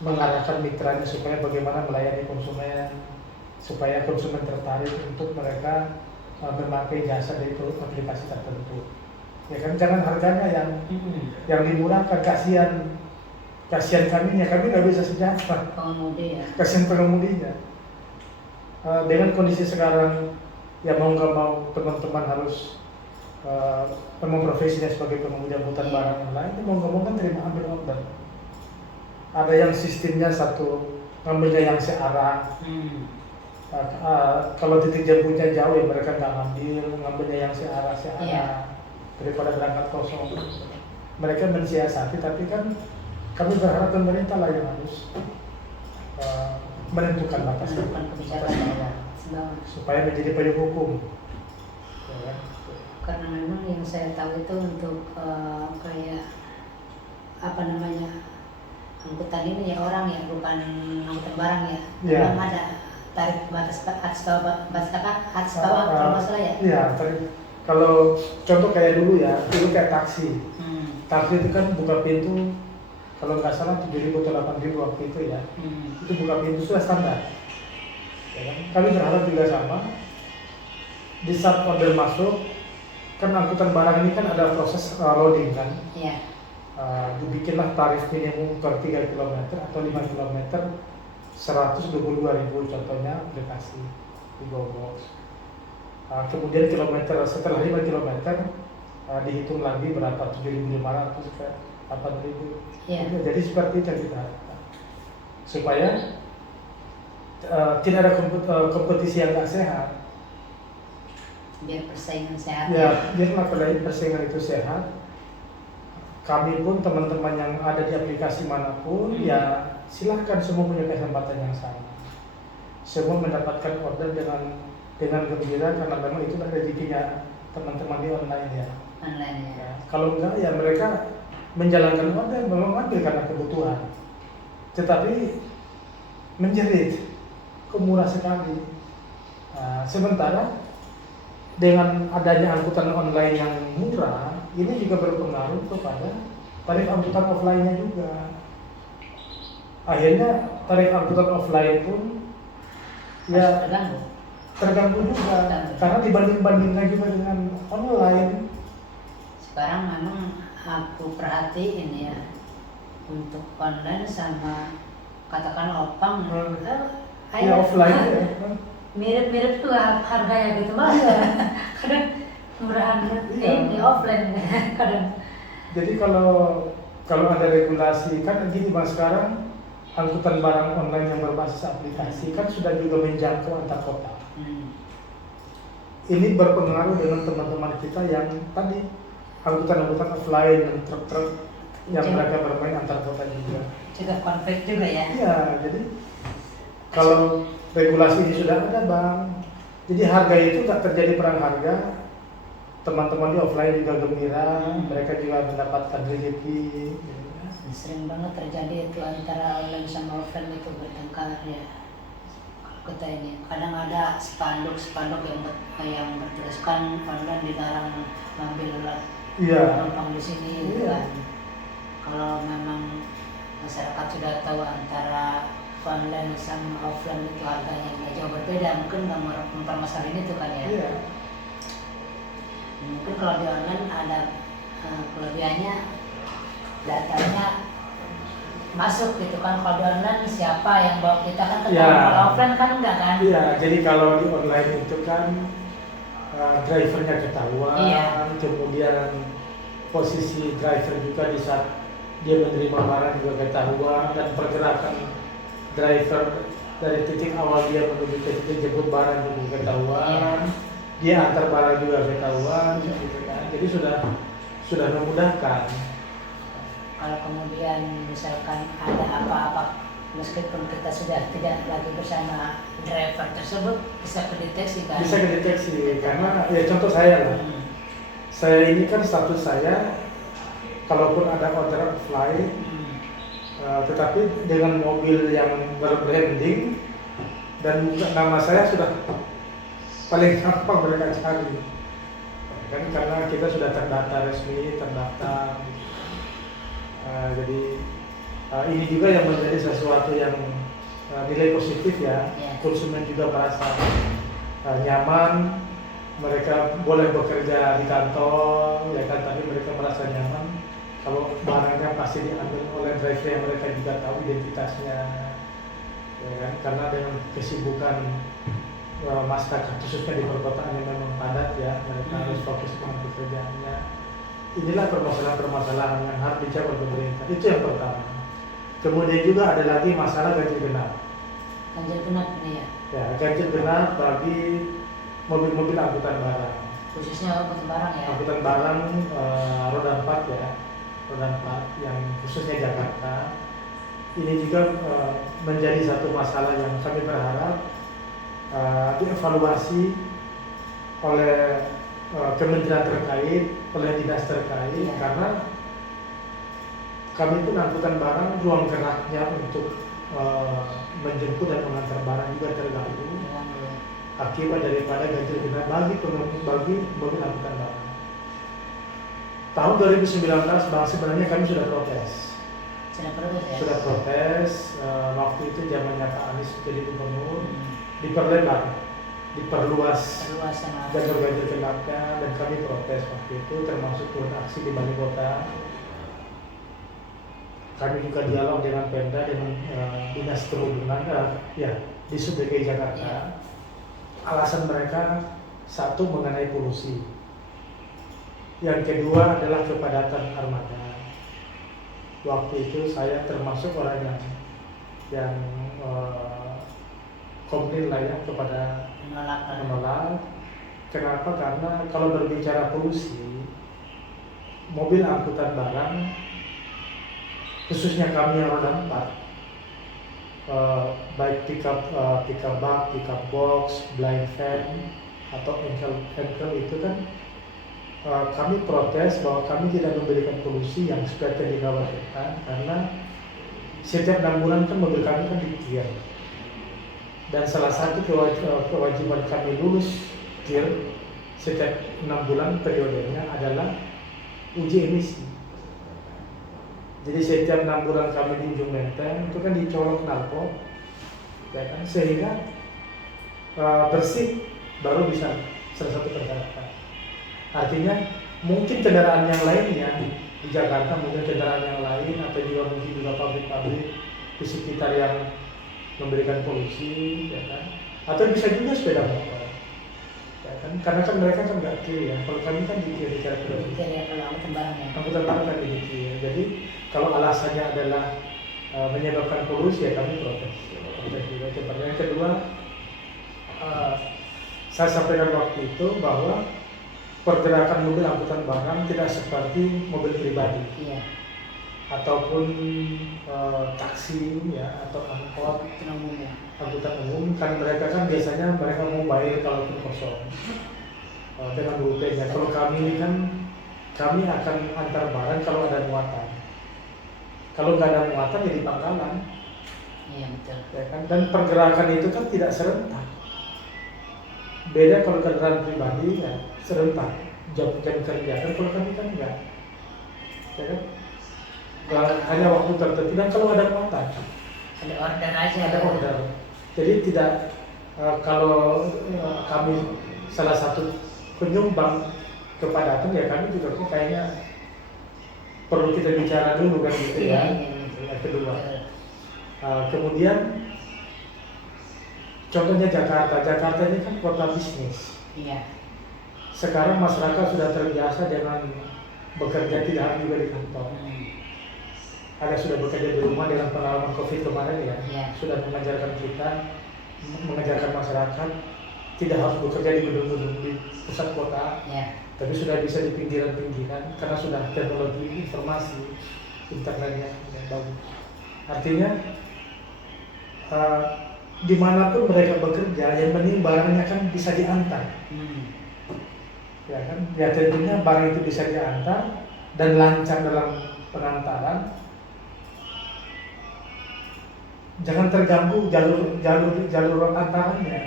mengarahkan mitranya supaya bagaimana melayani konsumen, supaya konsumen tertarik untuk mereka memakai jasa dari aplikasi tertentu. Ya kan, jangan harganya yang dimurahkan, kasihan kami nggak bisa sejahtera. Pengemudi ya. Kasihan pengemudinya. Dengan kondisi sekarang, ya mau nggak mau teman-teman harus memang profesinya sebagai pengemudi angkutan barang online, mau nggak mau kan terima ambil order. Ada yang sistemnya satu, ngambilnya yang searah. Kalau titik jemputnya jauh ya mereka nggak ngambilnya yang searah daripada berangkat kosong. Mereka mensiasati, tapi kan kami berharap pemerintah lah yang harus menentukan batas kebijakan supaya menjadi payung hukum. Ya, karena memang yang saya tahu itu untuk kayak apa namanya, angkutan ini ya orang ya, bukan angkutan barang ya. Memang ada tarif batas bawah kalau nggak salah ya. Iya, kalau contoh kayak dulu kayak taksi. Taksi itu kan buka pintu kalau nggak salah 7.000 atau 8.000 waktu itu ya. Itu buka pintu sudah standar. Ya kan? Kami berharap juga sama. Di saat order masuk, kan angkutan barang ini kan ada proses loading kan. Iya. Dibikinlah tarif minimum per 3 km atau 5 km 122.000 contohnya aplikasi di GoBox. Kemudian setelah 5 km dihitung lagi berapa, 7.500 ke 8.000. Jadi seperti itu yang kita harapkan supaya tidak ada kompetisi yang nggak sehat. Biar persaingan sehat. Biarlah persaingan itu sehat. Kami pun teman-teman yang ada di aplikasi manapun ya silahkan semua punya kesempatan yang sama. Semua mendapatkan order dengan gembira karena memang itulah rezekinya teman-teman di online ya. Kalau enggak ya mereka menjalankan order memang ambil karena kebutuhan, tetapi menjerit kok murah sekali. Sementara dengan adanya angkutan online yang murah ini juga berpengaruh kepada tarif angkutan offline-nya juga. Akhirnya tarif angkutan offline pun ya terganggu juga karena dibanding-bandingkan juga dengan online. Sekarang memang aku perhatiin ya, untuk online sama katakan opang offline ya. Mirip-mirip tuh harganya gitu banget. Kadang murahannya di offline kadang. Jadi kalau ada regulasi kan gini Mas, sekarang angkutan barang online yang berbasis aplikasi kan sudah juga menjangkau antar kota. Ini berpengaruh dengan teman-teman kita yang tadi angkutan offline dan truk-truk yang mereka bermain antar kota juga. Juga konflik juga ya. Iya, jadi kalau regulasi ini sudah ada Bang, jadi harga itu nggak terjadi perang harga. Teman-teman di offline juga gembira, mereka juga mendapatkan rezeki. Sering banget terjadi itu antara online sama offline itu bertengkar ya. Kota ini kadang ada spanduk yang bertuliskan online dilarang ngambil penumpang di sini gitu kan. Kalau memang masyarakat sudah tahu antara online sama offline itu harganya nggak jauh berbeda, mungkin nggak mempermasalahin itu kan ya. Mungkin kalau di online ada kelebihannya, datanya masuk gitu kan. Kalau di online siapa yang bawa kita kan ketahuan, kalau offline kan enggak kan. Jadi kalau di online itu kan drivernya ketahuan, kemudian posisi driver juga di saat dia menerima barang juga ketahuan, dan pergerakan driver dari titik awal dia menuju ke titik jemput barang juga ketahuan, dia antar barang juga ketahuan, gitu kan. Jadi sudah memudahkan. Kalau kemudian misalkan ada apa-apa, meskipun kita sudah tidak lagi bersama driver tersebut, bisa kedeteksi kan? Bisa kedeteksi, karena ya contoh saya lah. Saya ini kan status saya, kalaupun ada order offline, tetapi dengan mobil yang berbranding dan nama saya sudah paling gampang mereka cari. Kan karena kita sudah terdaftar resmi, Jadi ini juga yang menjadi sesuatu yang nilai positif ya. Konsumen juga merasa nyaman, mereka boleh bekerja di kantor, ya kan, tapi mereka merasa nyaman kalau barangnya pasti diambil oleh driver yang mereka juga tahu identitasnya, ya kan, karena dengan kesibukan masyarakat khususnya di perkotaan yang memang padat ya, mereka harus fokus dengan pekerjaannya. Inilah permasalahan-permasalahan yang harus dijawab oleh pemerintah. Itu yang pertama. Kemudian juga ada lagi masalah ganjil genap. Ganjil genap ini ya? Ya, ganjil genap bagi mobil-mobil angkutan barang. Khususnya angkutan barang ya? Angkutan barang roda 4 ya, roda 4 yang khususnya Jakarta. Ini juga menjadi satu masalah yang kami berharap dievaluasi oleh kementerian terkait, oleh dinas terkait, karena kami pun angkutan barang ruang geraknya untuk menjemput dan mengantar barang juga terganggu akibat daripada ganjil genap bagi mobil angkutan barang. Tahun 2019 sebenarnya kami sudah protes. Sudah protes. Waktu itu zamannya Pak Anies jadi gubernur, diperluas ganjil genapnya, dan kami protes waktu itu, termasuk turun aksi di Balai Kota. Kami juga dialog dengan Pemda, dengan dinas perhubungan, di Sub DKI Jakarta. Alasan mereka satu mengenai polusi, yang kedua adalah kepadatan armada. Waktu itu saya termasuk orang yang komplain lah ya kepada menolak. Kenapa? Karena kalau berbicara polusi, mobil angkutan barang khususnya kami yang roda 4, baik pickup bak, pickup box, blind van atau engkel itu kan kami protes bahwa kami tidak memberikan polusi yang seperti dikhawatirkan, karena setiap 6 bulan kan mobil kami kan di-clear, dan salah satu kewajiban kami lulus clear setiap 6 bulan periodenya adalah uji emisi. Jadi setiap 6 bulan kami di ujung menteng itu kan dicolok knalpot, ya kan, sehingga bersih baru bisa salah satu persyaratan. Artinya mungkin kendaraan yang lainnya di Jakarta, mungkin kendaraan yang lain atau juga mungkin juga pabrik-pabrik di sekitar yang memberikan polusi, ya kan, atau bisa juga sepeda motor, ya kan, karena kan mereka kan nggak kiri ya. Kalau kami kan di kiri cara angkutan barang kan di kiri. Jadi kalau alasannya adalah menyebabkan polusi, ya kami protes juga. Yang kedua, saya sampaikan waktu itu bahwa pergerakan mobil angkutan barang tidak seperti mobil pribadi, ataupun taksi ya, atau angkot angkutan umum. Kan mereka kan biasanya mereka mau bayar kalaupun kosong dengan rutenya. Kalau kami ini kan kami akan antar barang kalau ada muatan. Kalau nggak ada muatan jadi pangkalan. Iya betul. Ya kan? Dan pergerakan itu kan tidak serentak. Beda kalau kendaraan pribadi ya serentak jam kerja. Dan kalau kami kan enggak, ya kan? Hanya waktu tertentu. Dan kalau ada muatan, ada order aja. Ada order. Jadi tidak kalau kami salah satu penyumbang kepadatan, ya kami juga kok kayaknya perlu kita bicara dulu kan gitu ya. Yang kedua, kemudian contohnya Jakarta ini kan kota bisnis. Sekarang masyarakat sudah terbiasa dengan bekerja tidak harus juga di kantor. Ada sudah bekerja di rumah dengan pengalaman COVID kemarin ya. Sudah mengajarkan masyarakat tidak harus bekerja di gedung-gedung di pusat kota. Tapi sudah bisa di pinggiran-pinggiran karena sudah teknologi informasi internetnya yang bagus. Artinya dimanapun mereka bekerja, yang penting barangnya kan bisa diantar. Ya kan, ya tentunya barang itu bisa diantar dan lancar dalam pengantaran. Jangan terganggu jalur antarannya.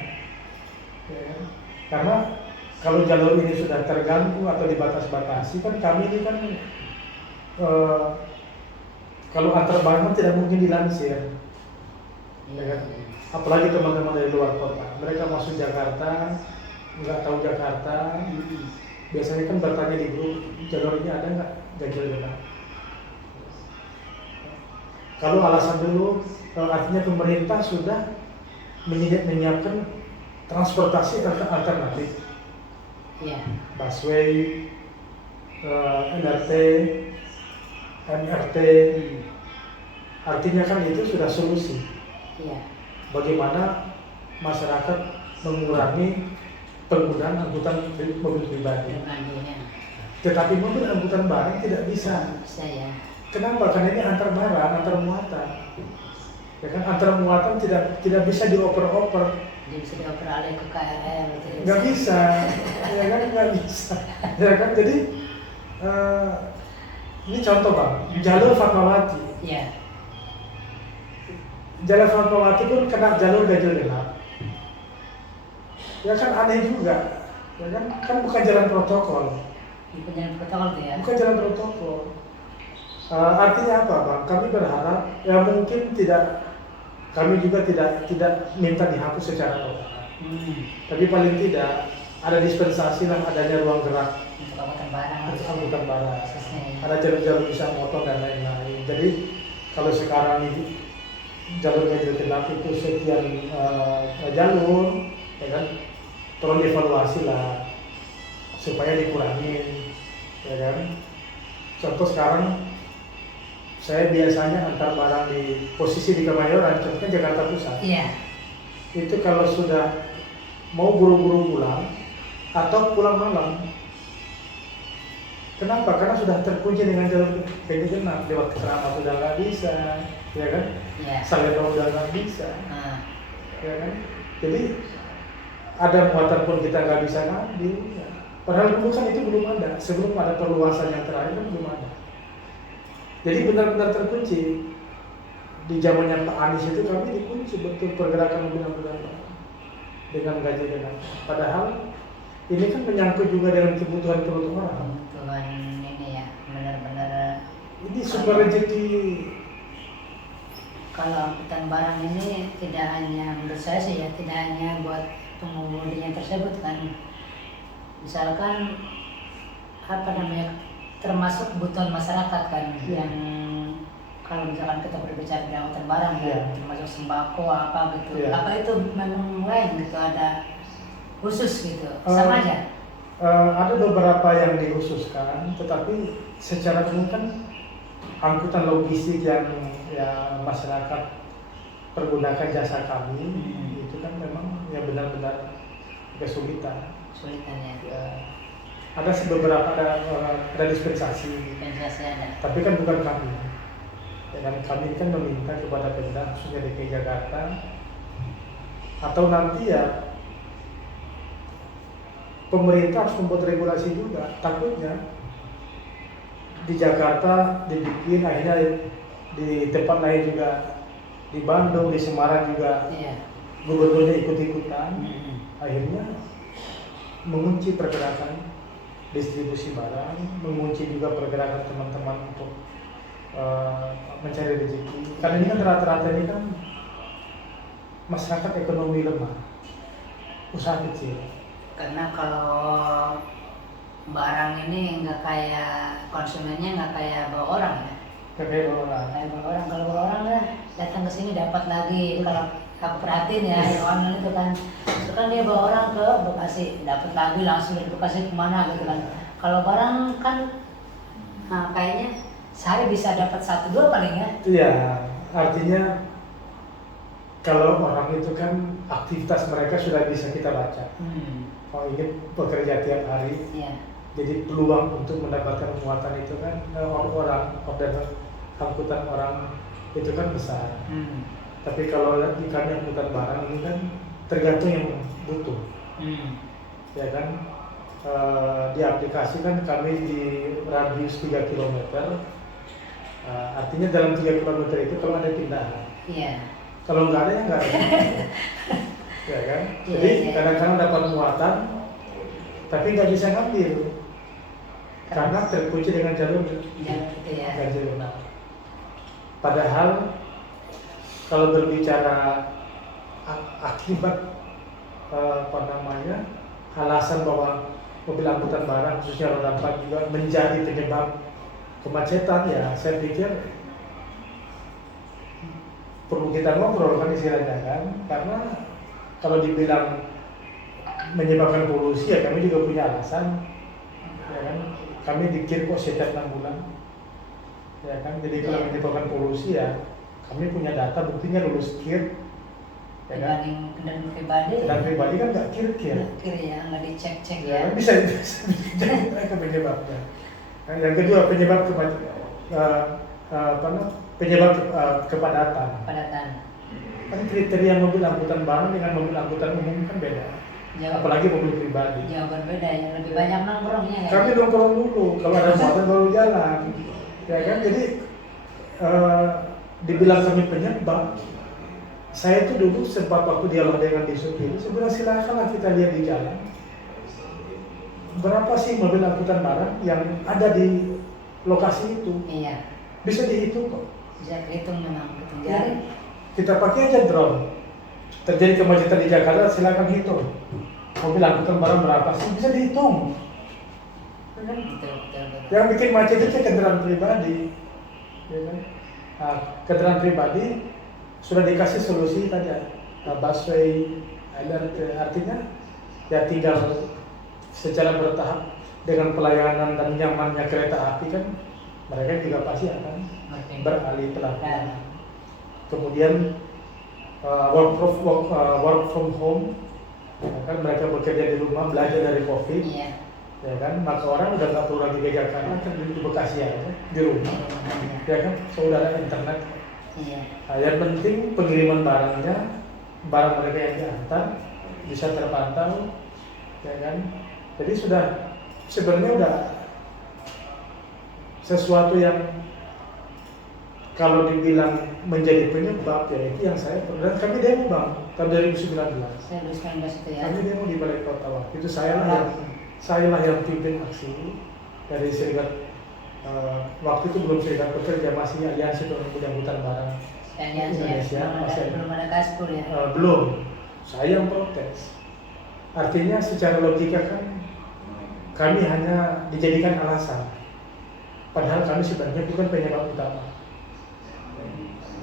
Ya kan? Karena kalau jalur ini sudah terganggu atau dibatas-batasi, kan kami ini kan Kalau antar barang tidak mungkin dilansir, ya kan? Apalagi teman-teman dari luar kota, mereka masuk Jakarta, nggak tahu Jakarta, biasanya kan bertanya di grup, jalur ini ada nggak ganjil genap? Kalau alasan dulu, artinya pemerintah sudah menyiapkan transportasi alternatif, Iya. busway, LRT, MRT, artinya kan itu sudah solusi. Iya. Bagaimana masyarakat mengurangi penggunaan angkutan mobil pribadi. Dengan Tetapi mobil angkutan barang tidak bisa. bisa ya. Kenapa? Karena ini antar barang, antar muatan. Ya kan, antar muatan tidak bisa dioper-oper. Jadi bisa dioper alih ke KRL. Nggak bisa, ya kan, nggak bisa. Ya kan, jadi ini contoh bang, jalur Fatmawati. Iya. Jalur Fatmawati pun kena jalur ganjil genap. Ya kan aneh juga, ya kan bukan jalan protokol. Bukan jalan protokol tuh ya. Bukan jalan protokol. Artinya apa bang? Kami berharap ya mungkin kami juga tidak minta dihapus secara total. Tapi paling tidak ada dispensasi lah adanya ruang gerak Untuk angkutan barang. untuk angkutan barang. Khususnya. Ada jalur-jalur bisa motong dan lain-lain. Jadi kalau sekarang ini jalur ganjil genap itu sekian jalur, ya kan, tolong dievaluasi lah supaya dikurangin, ya kan. Contoh sekarang saya biasanya antar barang di posisi di Kemayoran, contohnya Jakarta Pusat. Iya. Itu kalau sudah mau buru-buru pulang atau pulang malam. Kenapa? Karena sudah terkunci dengan jalur ganjil genap, lewat Keramat sudah nggak bisa, ya kan? Iya. Salera udah nggak bisa, Nah, ya kan? Jadi ada muatan pun kita nggak bisa ngambil. Ya. Padahal dulu kan itu belum ada, sebelum ada perluasan yang terakhir kan belum ada. Jadi benar-benar terkunci. Di zamannya Pak Anies itu kami dikunci betul pergerakan mobil angkutan barang dengan ganjil genap. Padahal ini kan menyangkut juga dengan kebutuhan orang. kebutuhan ini ya, benar-benar Ini sumber rezeki. kalau angkutan barang ini tidak hanya menurut saya sih ya, tidak hanya buat pengemudinya tersebut kan. Misalkan apa namanya, termasuk kebutuhan masyarakat kan, yang kalau misalkan kita berbicara di angkutan barang ya, termasuk sembako apa gitu, apa itu memang lain gitu, ada khusus gitu, sama aja. Ada beberapa yang dikhususkan, tetapi secara umum kan angkutan logistik yang ya masyarakat pergunakan jasa kami itu kan memang ya benar-benar kesulitan. Ya. Ada beberapa ada dispensasi, Ada. tapi kan bukan kami. Dan kami kan meminta kepada Pemda khususnya DKI Jakarta atau nanti ya pemerintah harus membuat regulasi juga. Takutnya di Jakarta dibikin, akhirnya di tempat lain juga, di Bandung, di Semarang juga, gubernurnya ikut-ikutan, akhirnya mengunci pergerakan distribusi barang, mengunci juga pergerakan teman-teman untuk mencari rezeki. Karena ini kan rata-rata ini kan masyarakat ekonomi lemah, usaha kecil. Karena kalau barang ini nggak kayak konsumennya, nggak kayak bawa orang ya. Kayak orang. Kayak bawa orang, kalau bawa orang lah datang ke sini dapat lagi. Kalau aku perhatiin ya, yang online itu kan dia bawa orang ke Bekasi, dapat lagi langsung dari Bekasi kemana gitu kan. Kalau barang kan, nah, kayaknya sehari bisa dapat 1-2 paling ya. Iya, artinya kalau orang itu kan aktivitas mereka sudah bisa kita baca. Kalau ingin bekerja tiap hari, jadi peluang untuk mendapatkan muatan itu kan orang angkutan orang itu kan besar. Tapi kalau ikan angkutan barang ini kan tergantung yang butuh, ya kan. Di aplikasi kan kami di radius 3 km. Artinya dalam 3 km itu kalau ada pindahan. Kalau nggak ada ya nggak ada. Ya kan? Jadi kadang-kadang dapat muatan, tapi nggak bisa ngambil karena terkunci dengan jalur ganjil genap. Padahal kalau berbicara akibat alasan bahwa mobil angkutan barang khususnya roda 4 juga menjadi penyebab kemacetan, ya saya pikir perlu kita ngobrol kan istilahnya kan, karena kalau dibilang menyebabkan polusi ya kami juga punya alasan, ya kan, kami dikir kok setiap 6 bulan, ya kan, jadi kalau menyebabkan polusi ya kami punya data buktinya lulus KIR, ya kan. Dibanding kendaraan pribadi kan nggak KIR ya, nggak dicek ya, bisa jadi mereka penyebabnya. Nah, yang kedua penyebab kepadatan. Kan kriteria mobil angkutan barang dengan mobil angkutan umum kan beda. Apalagi mobil pribadi. Jauh berbeda, yang lebih banyak nongkrongnya ya. Kami nongkrong dulu, kalau ada muatan baru jalan, ya kan. Jadi dibilang kami penyebab, saya itu dulu sempat waktu dialog dengan Disupir, sebenarnya silakanlah kita lihat di jalan. Berapa sih mobil angkutan barang yang ada di lokasi itu? Iya. Bisa dihitung kok. Bisa dihitung memang, hitung Ya, jari. kita pakai aja drone. Terjadi kemacetan di Jakarta, silakan hitung. Mobil angkutan barang berapa sih? Bisa dihitung. Betul. Yang bikin macet itu kendaraan pribadi, ya kan? Nah, kendaraan pribadi sudah dikasih solusi tadi, busway, LRT, artinya ya tinggal secara bertahap dengan pelayanan dan nyamannya kereta api kan, mereka juga pasti akan beralih pelabuhan. Kemudian work from home, ya kan, mereka bekerja di rumah, belajar dari COVID, ya kan, maka orang udah nggak perlu lagi ke Jakarta, kan di Bekasi ya, di rumah, ya kan, saudara internet. Nah, yang penting pengiriman barangnya, barang mereka yang diantar bisa terpantau, ya kan. Jadi sudah sebenarnya udah sesuatu yang kalau dibilang menjadi penyebab, ya itu yang saya pernah. Kami demo bang tahun 2019. 2019 itu ya. Kami demo di Balai Kota waktu itu saya lah yang pimpin aksi dari serikat. Waktu itu belum serikat pekerja, masih aliansi pemuda angkutan barang Indonesia. Belum ada Gaspol ya. Belum. Saya yang protes. Artinya secara logika kan kami hanya dijadikan alasan, padahal kami sebenarnya bukan penyebab utama.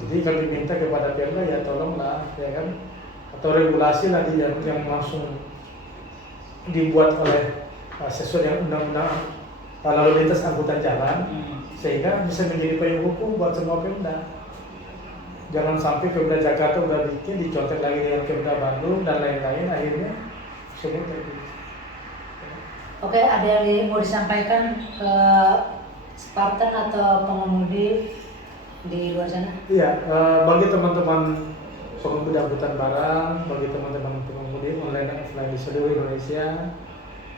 Jadi kami minta kepada Pemda, ya tolonglah, ya kan, atau regulasi lah yang langsung dibuat oleh sesuai dengan undang-undang lalu lintas angkutan jalan, sehingga bisa menjadi payung hukum buat semua Pemda. Jangan sampai Pemda Jakarta udah bikin dicontek lagi dengan Pemda Bandung dan lain-lain, akhirnya semua terjadi. Oke, ada yang mau disampaikan ke Spartan atau pengemudi di luar sana? Iya, bagi teman-teman pengemudi angkutan barang, bagi teman-teman pengemudi online dan offline di seluruh Indonesia,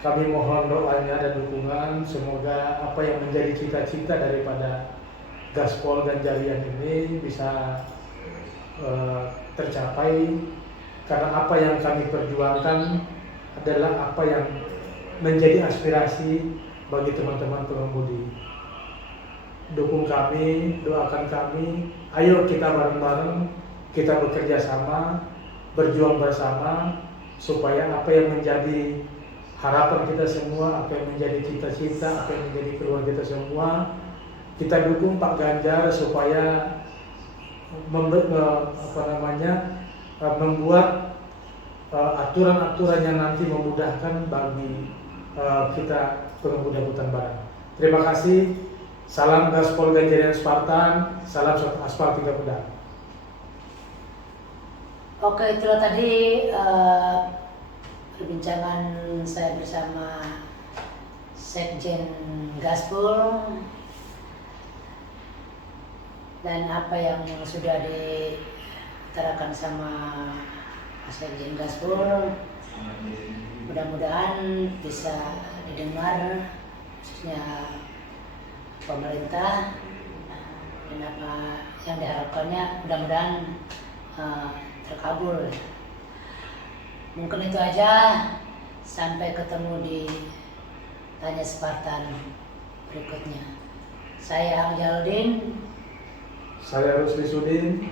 kami mohon doanya dan dukungan, semoga apa yang menjadi cita-cita daripada Gaspol dan Jalian ini bisa tercapai, karena apa yang kami perjuangkan adalah apa yang menjadi aspirasi bagi teman-teman pengemudi. Dukung kami, doakan kami, ayo kita bareng-bareng, kita bekerja sama, berjuang bersama, supaya apa yang menjadi harapan kita semua, apa yang menjadi cita-cita, apa yang menjadi keluarga kita semua, kita dukung Pak Ganjar supaya membuat aturan-aturan yang nanti memudahkan bagi kita pengemudi angkutan barang. Terima kasih. Salam Gaspol Ganjarian Spartan, salam aspal 3 pedang. Oke, itulah tadi perbincangan saya bersama Sekjen Gaspol, dan apa yang sudah diutarakan sama Sekjen Gaspol mudah-mudahan bisa didengar khususnya pemerintah, dan apa yang diharapkannya mudah-mudahan terkabul. Mungkin itu aja, sampai ketemu di Tanya Spartan berikutnya. Saya Ang Jaludin, Saya Rusli Sudin.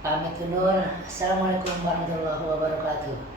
Pamit undur. Assalamualaikum warahmatullahi wabarakatuh.